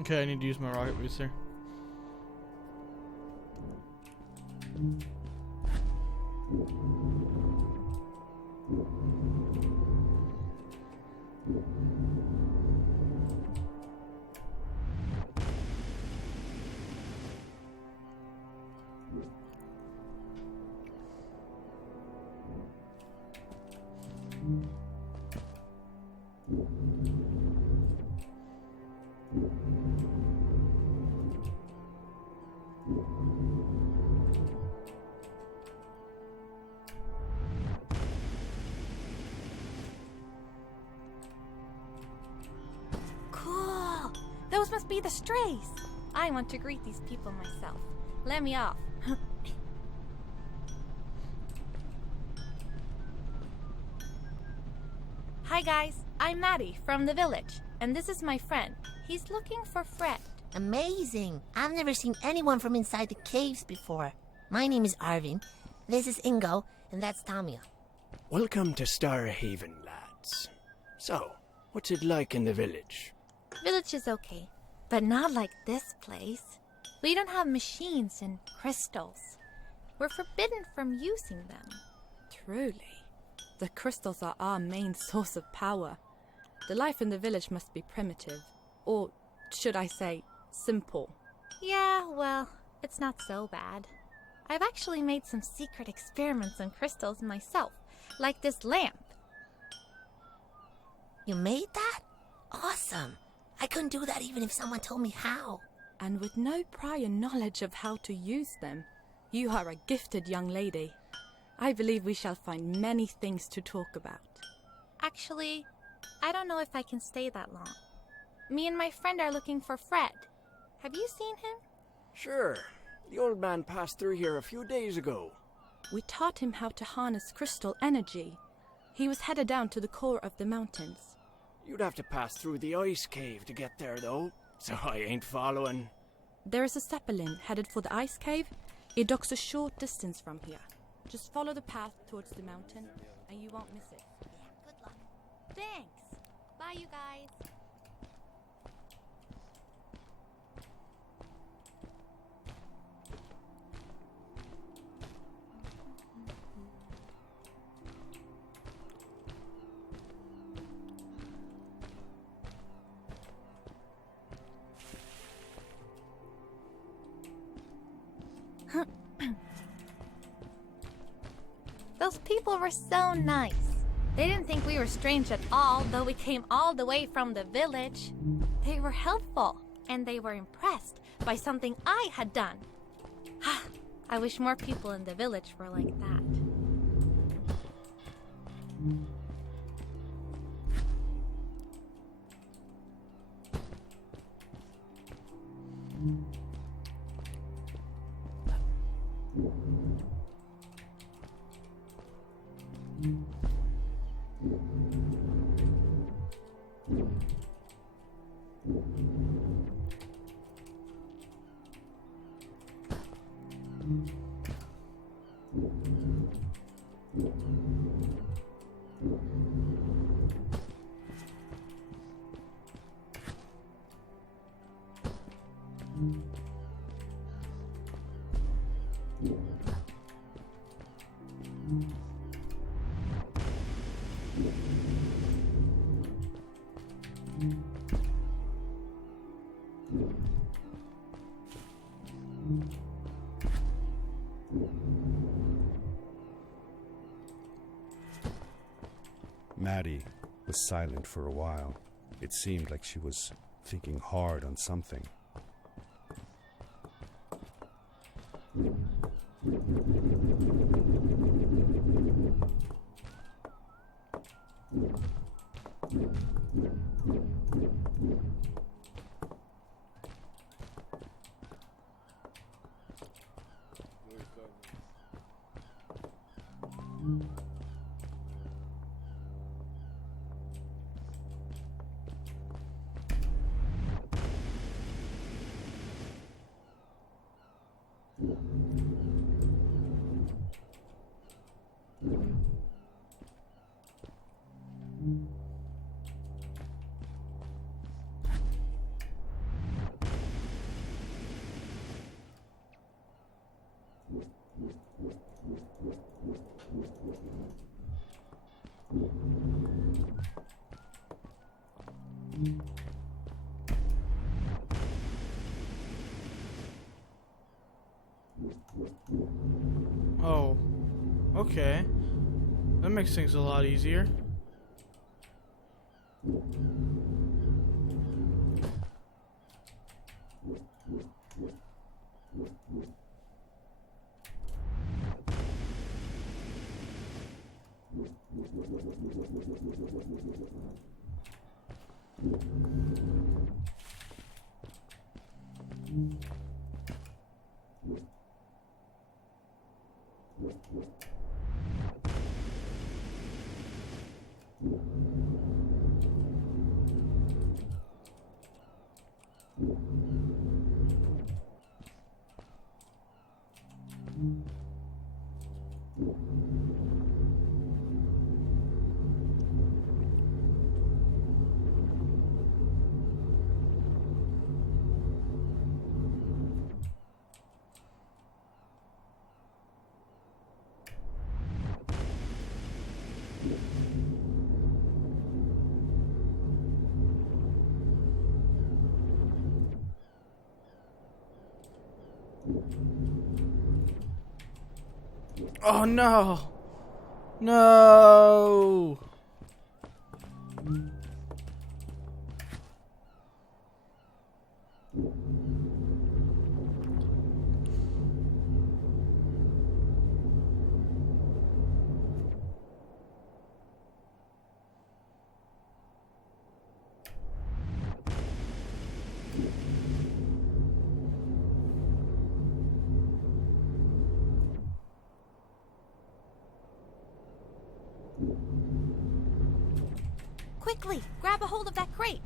Okay, I need to use my rocket booster. Cool! Those must be the strays. I want to greet these people myself. Let me off. Hi guys, I'm Maddie from the village, and this is my friend. He's looking for Fred. Amazing! I've never seen anyone from inside the caves before. My name is Arvin. This is Ingo, and that's Tamia. Welcome to Starhaven, lads. So, what's it like in the village? Village is okay, but not like this place. We don't have machines and crystals. We're forbidden from using them. Truly, the crystals are our main source of power. The life in the village must be primitive, or should I say, simple. Yeah, well, it's not so bad. I've actually made some secret experiments on crystals myself, like this lamp. You made that? Awesome! I couldn't do that even if someone told me how. And with no prior knowledge of how to use them, you are a gifted young lady. I believe we shall find many things to talk about. Actually, I don't know if I can stay that long. Me and my friend are looking for Fred. Have you seen him? Sure. The old man passed through here a few days ago. We taught him how to harness crystal energy. He was headed down to the core of the mountains. You'd have to pass through the ice cave to get there, though, so I ain't following. There is a Zeppelin headed for the ice cave. It docks a short distance from here. Just follow the path towards the mountain, and you won't miss it. Yeah, good luck. Thanks. Bye, you guys. Those people were so nice. They didn't think we were strange at all, though we came all the way from the village. They were helpful, and they were impressed by something I had done. I wish more people in the village were like that. Maddie was silent for a while. It seemed like she was thinking hard on something. Oh, okay. That makes things a lot easier. Oh no! No! Quickly, grab a hold of that crate.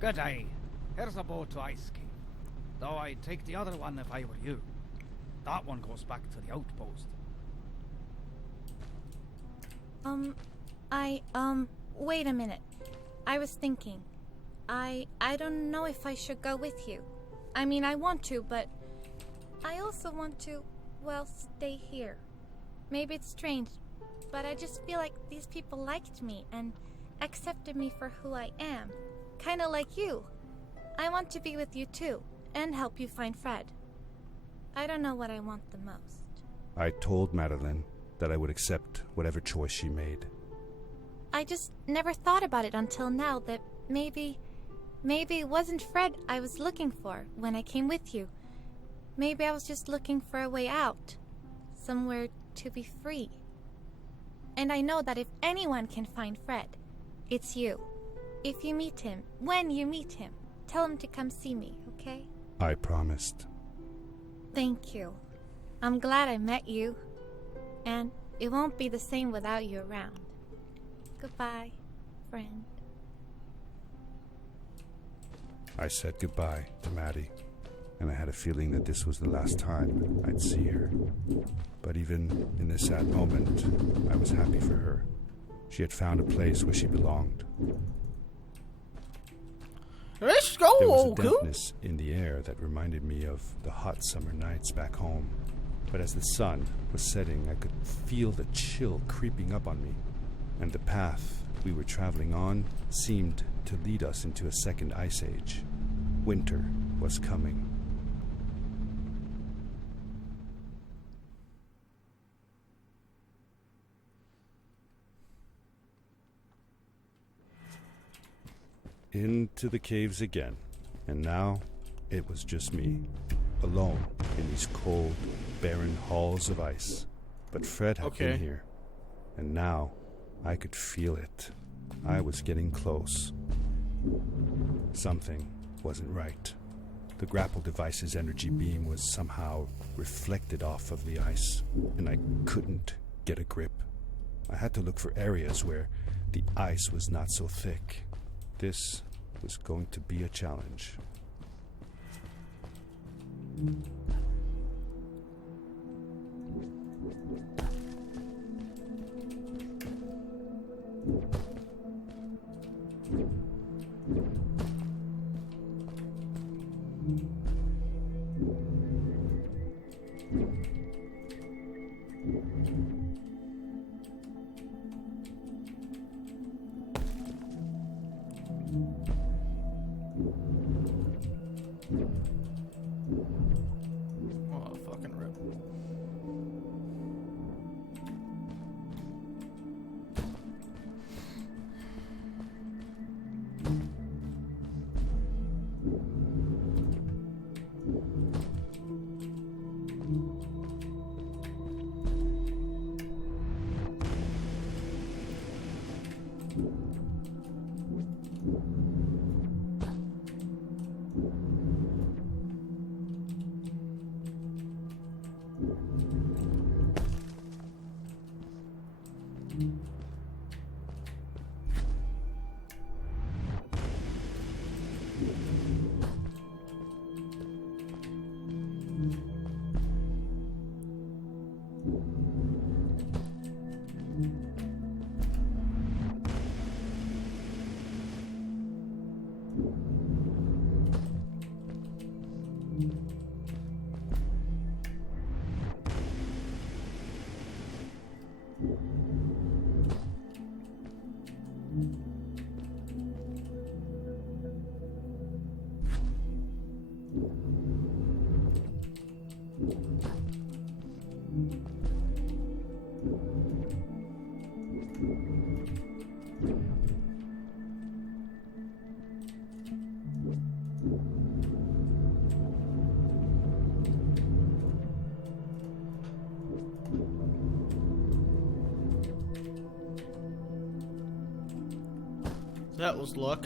Good day. Here's a boat to Ice Cave. Though I'd take the other one if I were you. That one goes back to the outpost. Wait a minute. I was thinking. I don't know if I should go with you. I mean, I want to, but I also want to, well, stay here. Maybe it's strange, but I just feel like these people liked me and accepted me for who I am. Kind of like you. I want to be with you too, and help you find Fred. I don't know what I want the most. I told Madeline that I would accept whatever choice she made. I just never thought about it until now that maybe it wasn't Fred I was looking for when I came with you. Maybe I was just looking for a way out. Somewhere to be free. And I know that if anyone can find Fred, it's you. If you meet him, when you meet him, tell him to come see me, okay? I promised. Thank you. I'm glad I met you. And it won't be the same without you around. Goodbye, friend. I said goodbye to Maddie. and I had a feeling that this was the last time I'd see her. But even in this sad moment, I was happy for her. She had found a place where she belonged. Let's go, There was a old coot. dampness in the air that reminded me of the hot summer nights back home. But as the sun was setting, I could feel the chill creeping up on me, and the path we were traveling on seemed to lead us into a second ice age. Winter was coming. Into the caves again, and now it was just me, alone in these cold, barren halls of ice. But Fred had been here, and now I could feel it. I was getting close. Something wasn't right. The grapple device's energy beam was somehow reflected off of the ice, and I couldn't get a grip. I had to look for areas where the ice was not so thick. This was going to be a challenge. Oh, fucking rip. That was luck.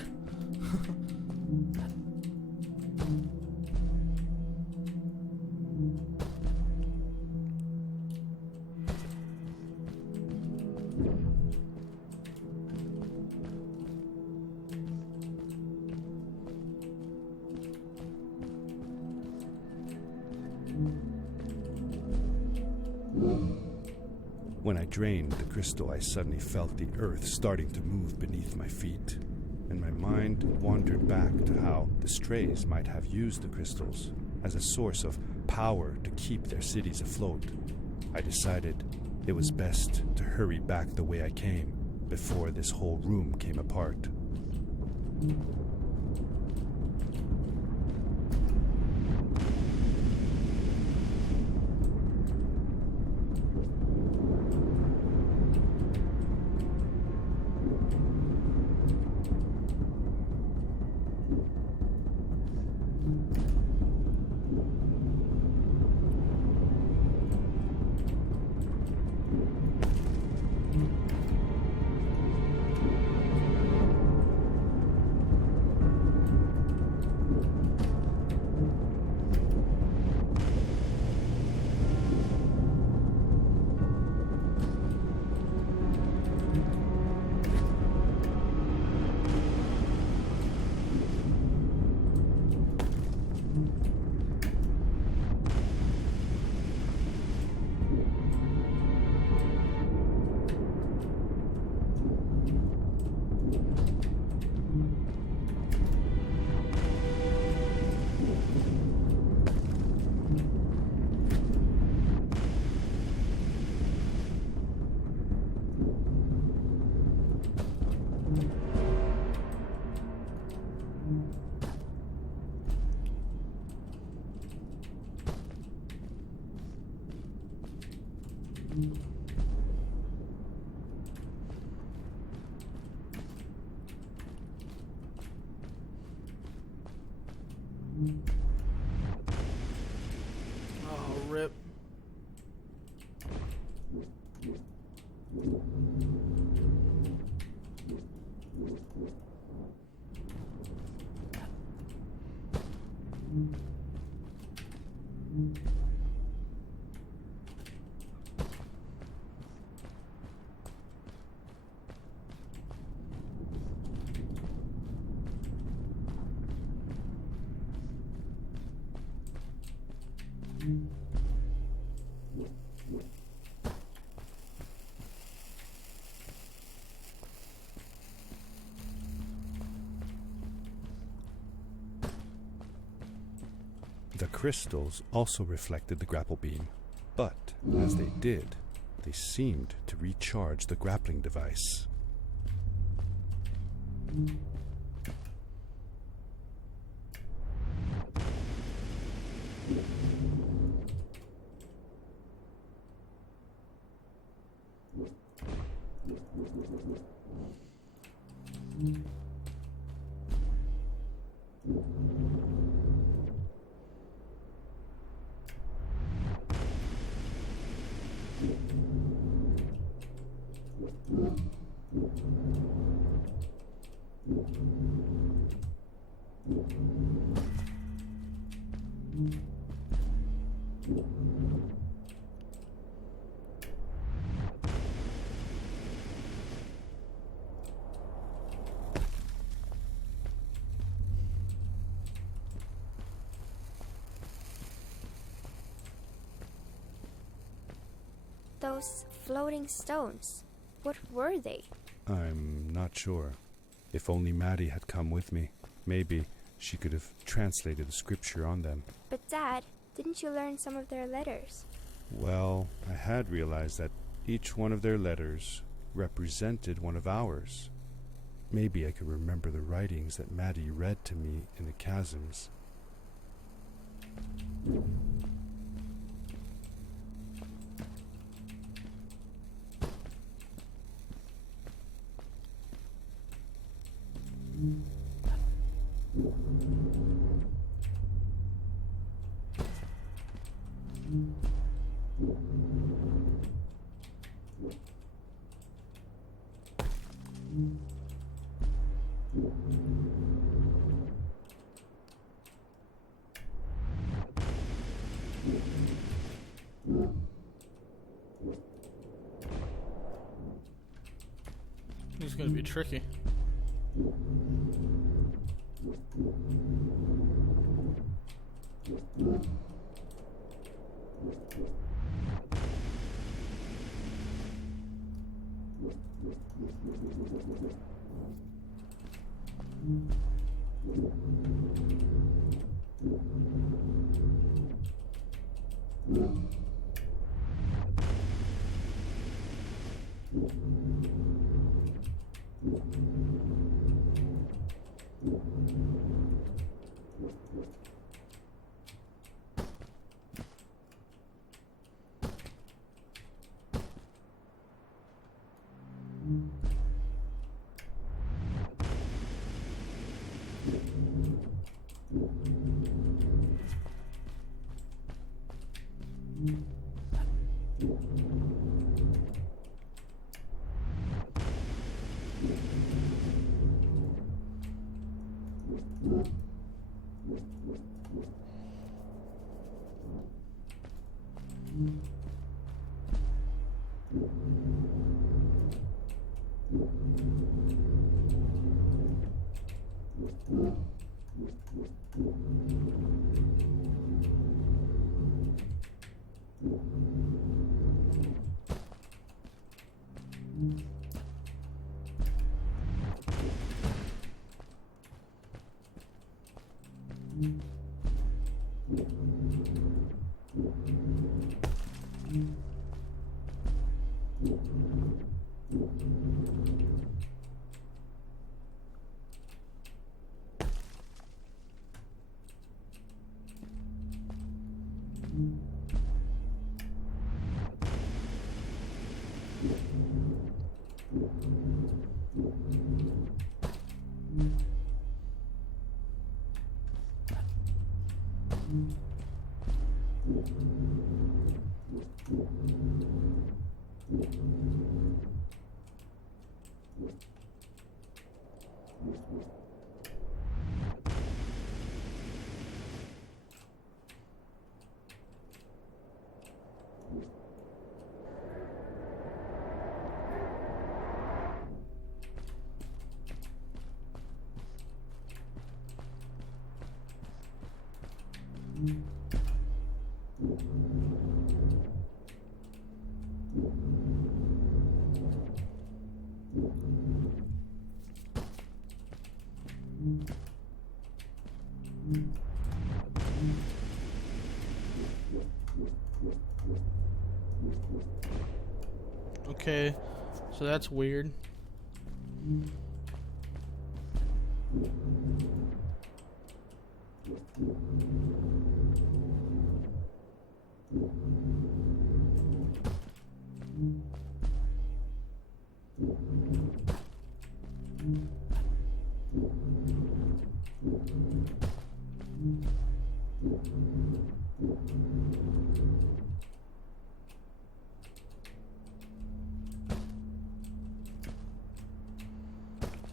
When I drained the crystal, I suddenly felt the earth starting to move beneath my feet, and my mind wandered back to how the Strays might have used the crystals as a source of power to keep their cities afloat. I decided it was best to hurry back the way I came before this whole room came apart. Oh, rip. The crystals also reflected the grapple beam, but as they did, they seemed to recharge the grappling device. Those floating stones, what were they? I'm not sure. If only Maddie had come with me, maybe she could have translated the scripture on them. But Dad, didn't you learn some of their letters? Well, I had realized that each one of their letters represented one of ours. Maybe I could remember the writings that Maddie read to me in the chasms. This is gonna be tricky. Okay, so that's weird.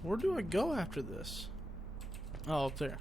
Where do I go after this? Oh, up there.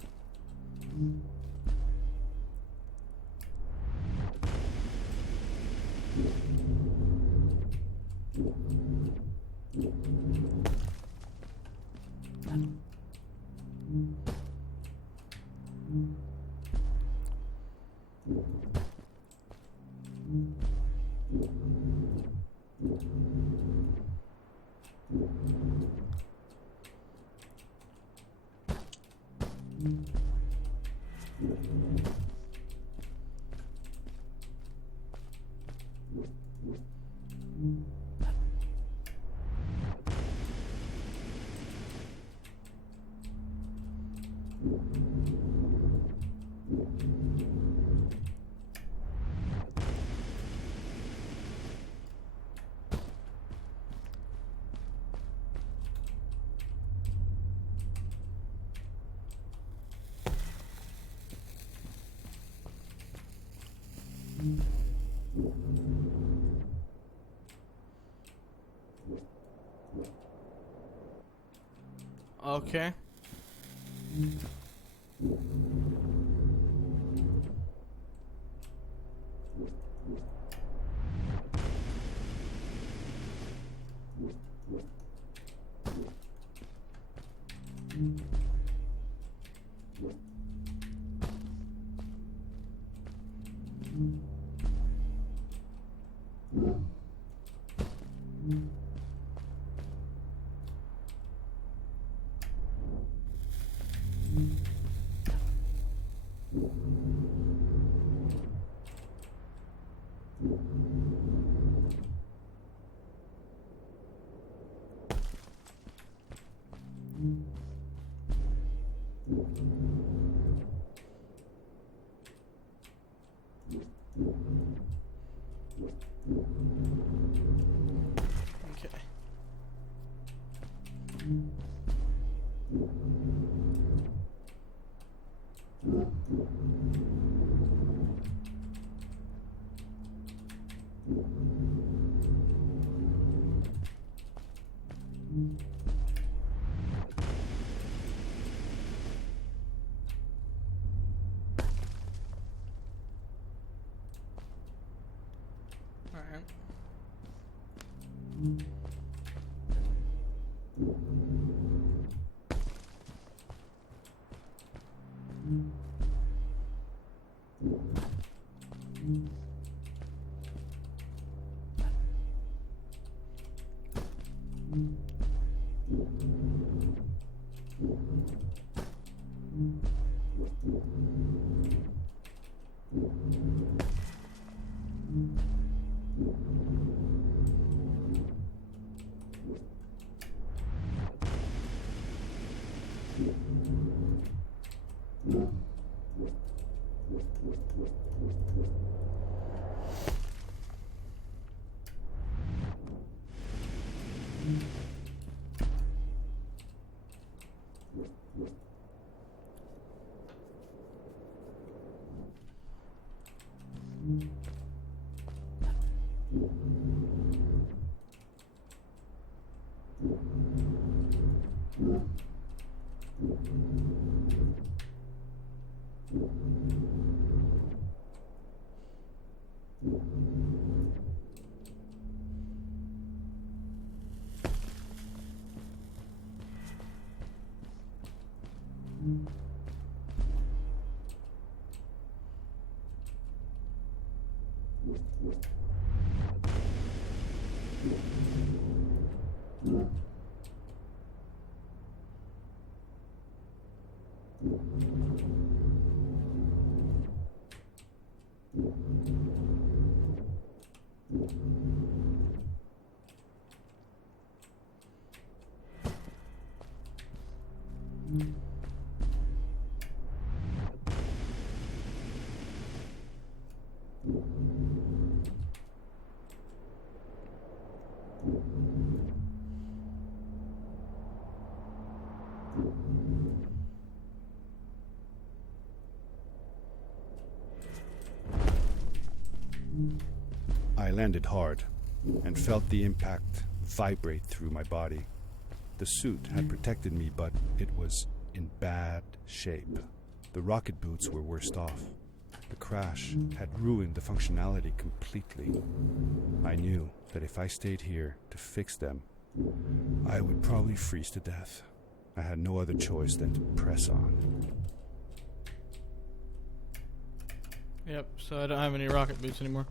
Okay. Okay. All right. I landed hard and felt the impact vibrate through my body. The suit had protected me, but it was in bad shape. The rocket boots were worst off. The crash had ruined the functionality completely. I knew that if I stayed here to fix them, I would probably freeze to death. I had no other choice than to press on. Yep, so I don't have any rocket boots anymore.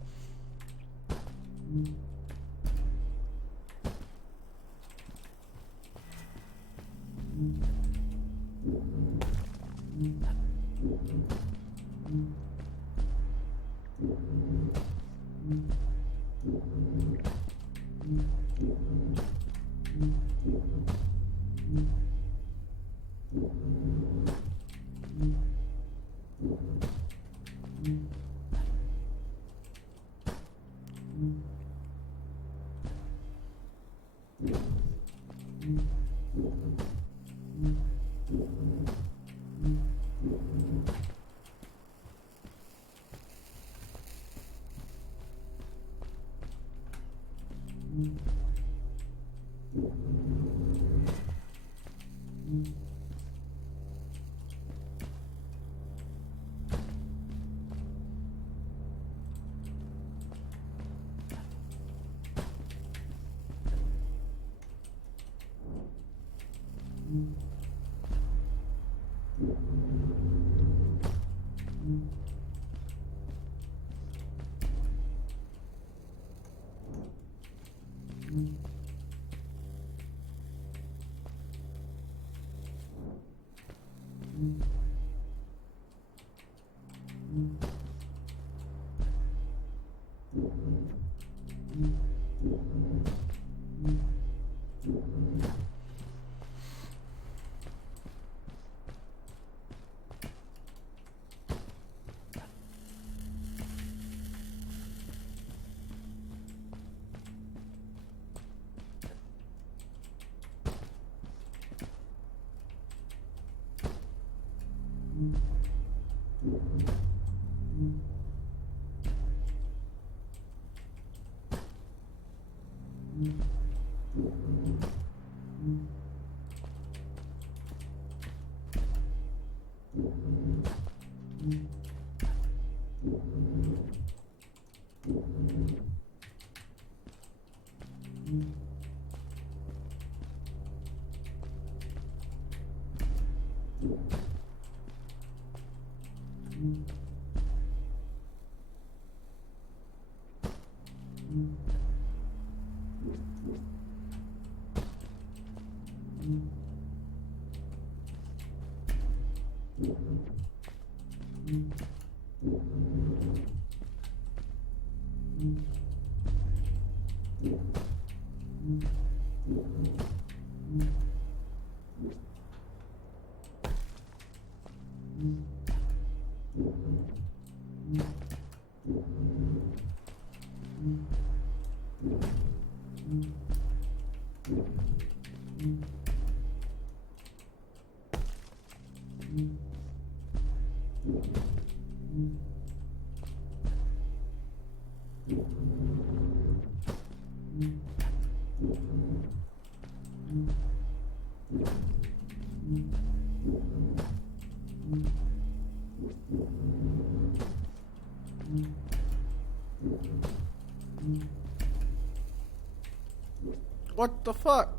What the fuck?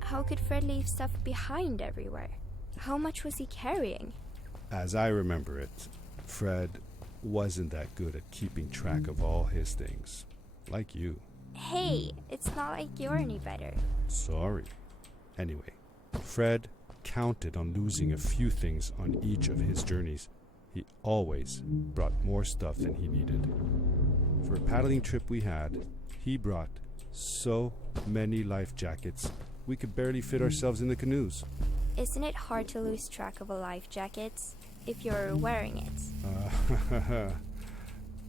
How could Fred leave stuff behind everywhere? How much was he carrying? As I remember it, Fred wasn't that good at keeping track of all his things. Like you. Hey, it's not like you're any better. Sorry. Anyway, Fred counted on losing a few things on each of his journeys. He always brought more stuff than he needed. For a paddling trip we had, he brought so many life jackets, we could barely fit ourselves in the canoes. Isn't it hard to lose track of a life jacket if you're wearing it?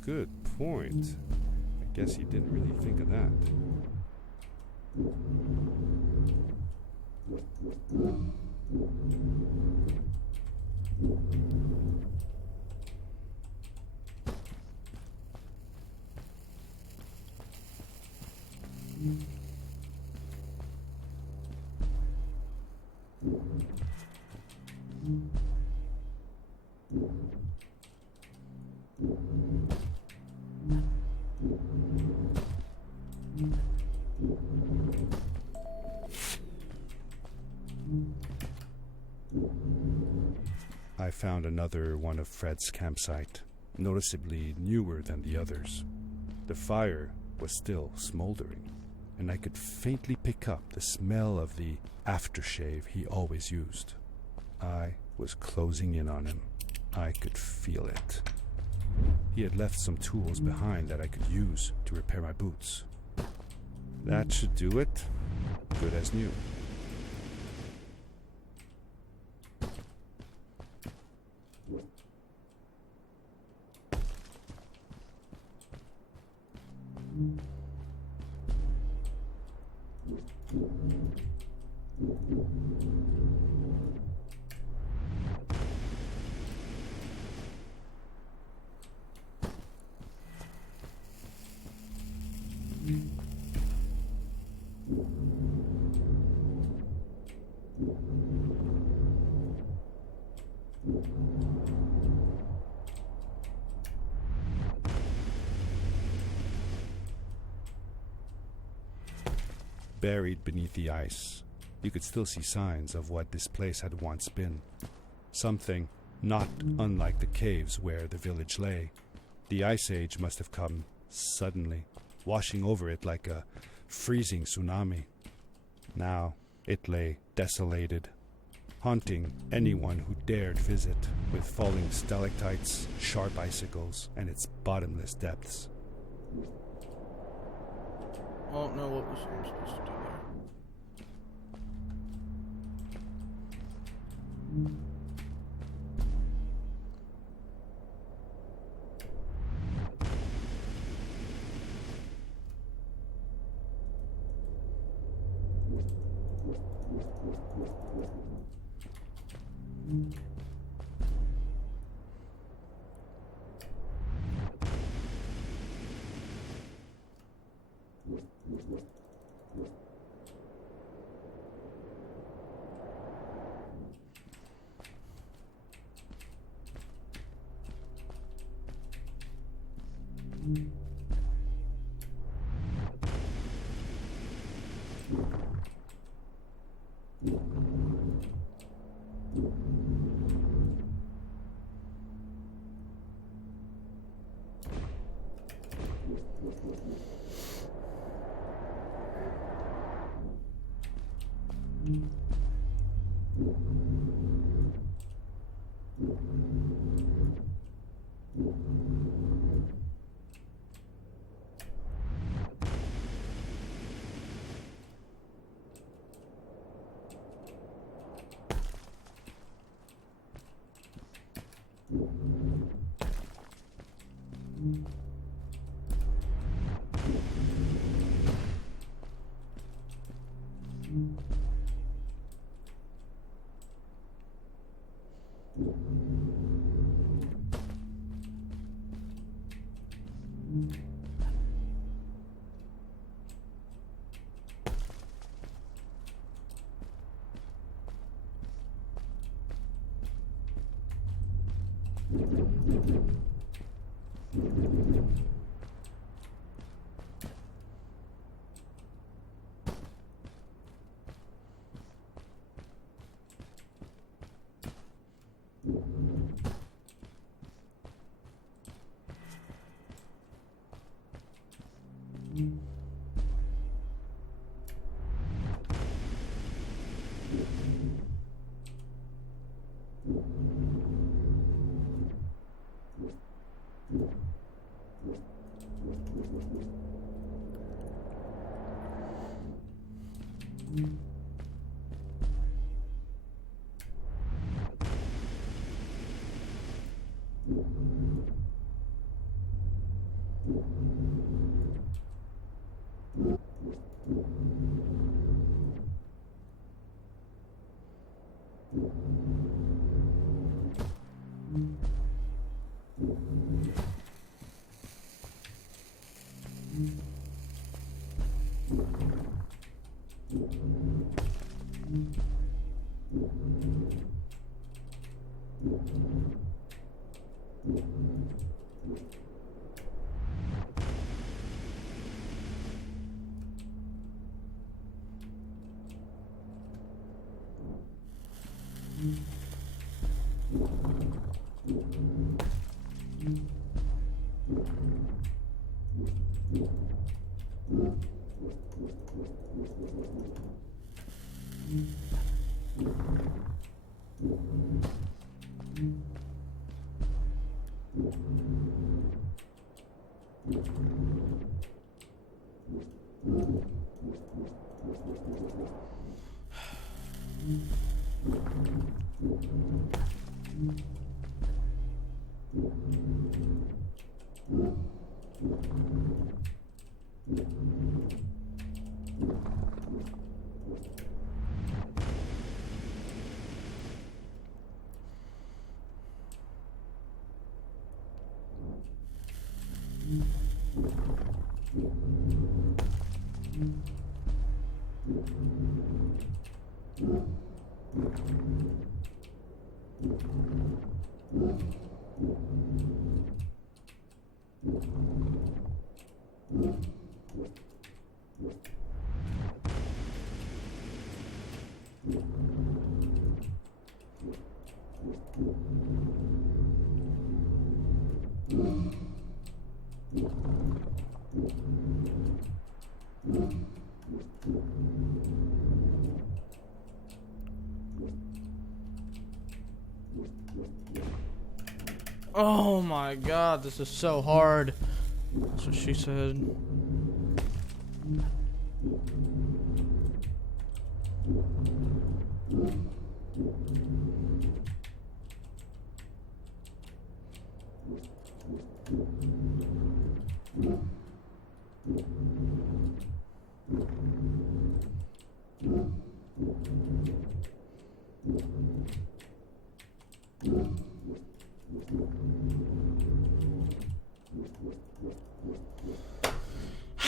Good point. I guess he didn't really think of that. I found another one of Fred's campsite, noticeably newer than the others. The fire was still smoldering, and I could faintly pick up the smell of the aftershave he always used. I was closing in on him. I could feel it. He had left some tools behind that I could use to repair my boots. That should do it. Good as new. Buried beneath the ice you could still see signs of what this place had once been. Something not unlike the caves where the village lay. The Ice Age must have come suddenly, washing over it like a freezing tsunami. Now it lay desolated, haunting anyone who dared visit, with falling stalactites, sharp icicles, and its bottomless depths. I don't know what I'm supposed to do there. Oh my god, this is so hard. That's what she said.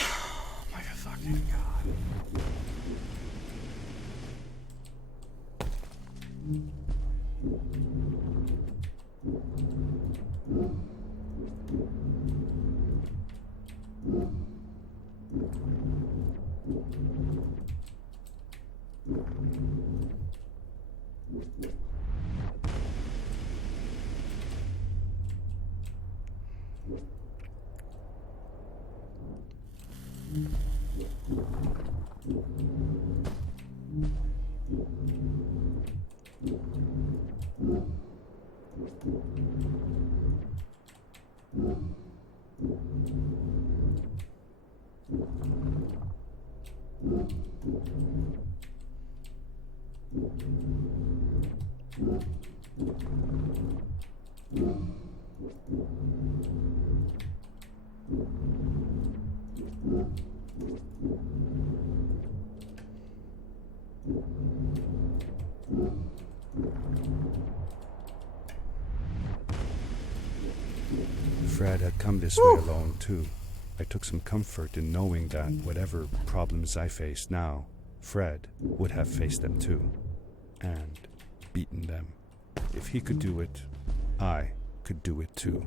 Oh my fucking god. Fred had come this way alone, too. I took some comfort in knowing that whatever problems I faced now, Fred would have faced them too, and beaten them. If he could do it, I could do it too.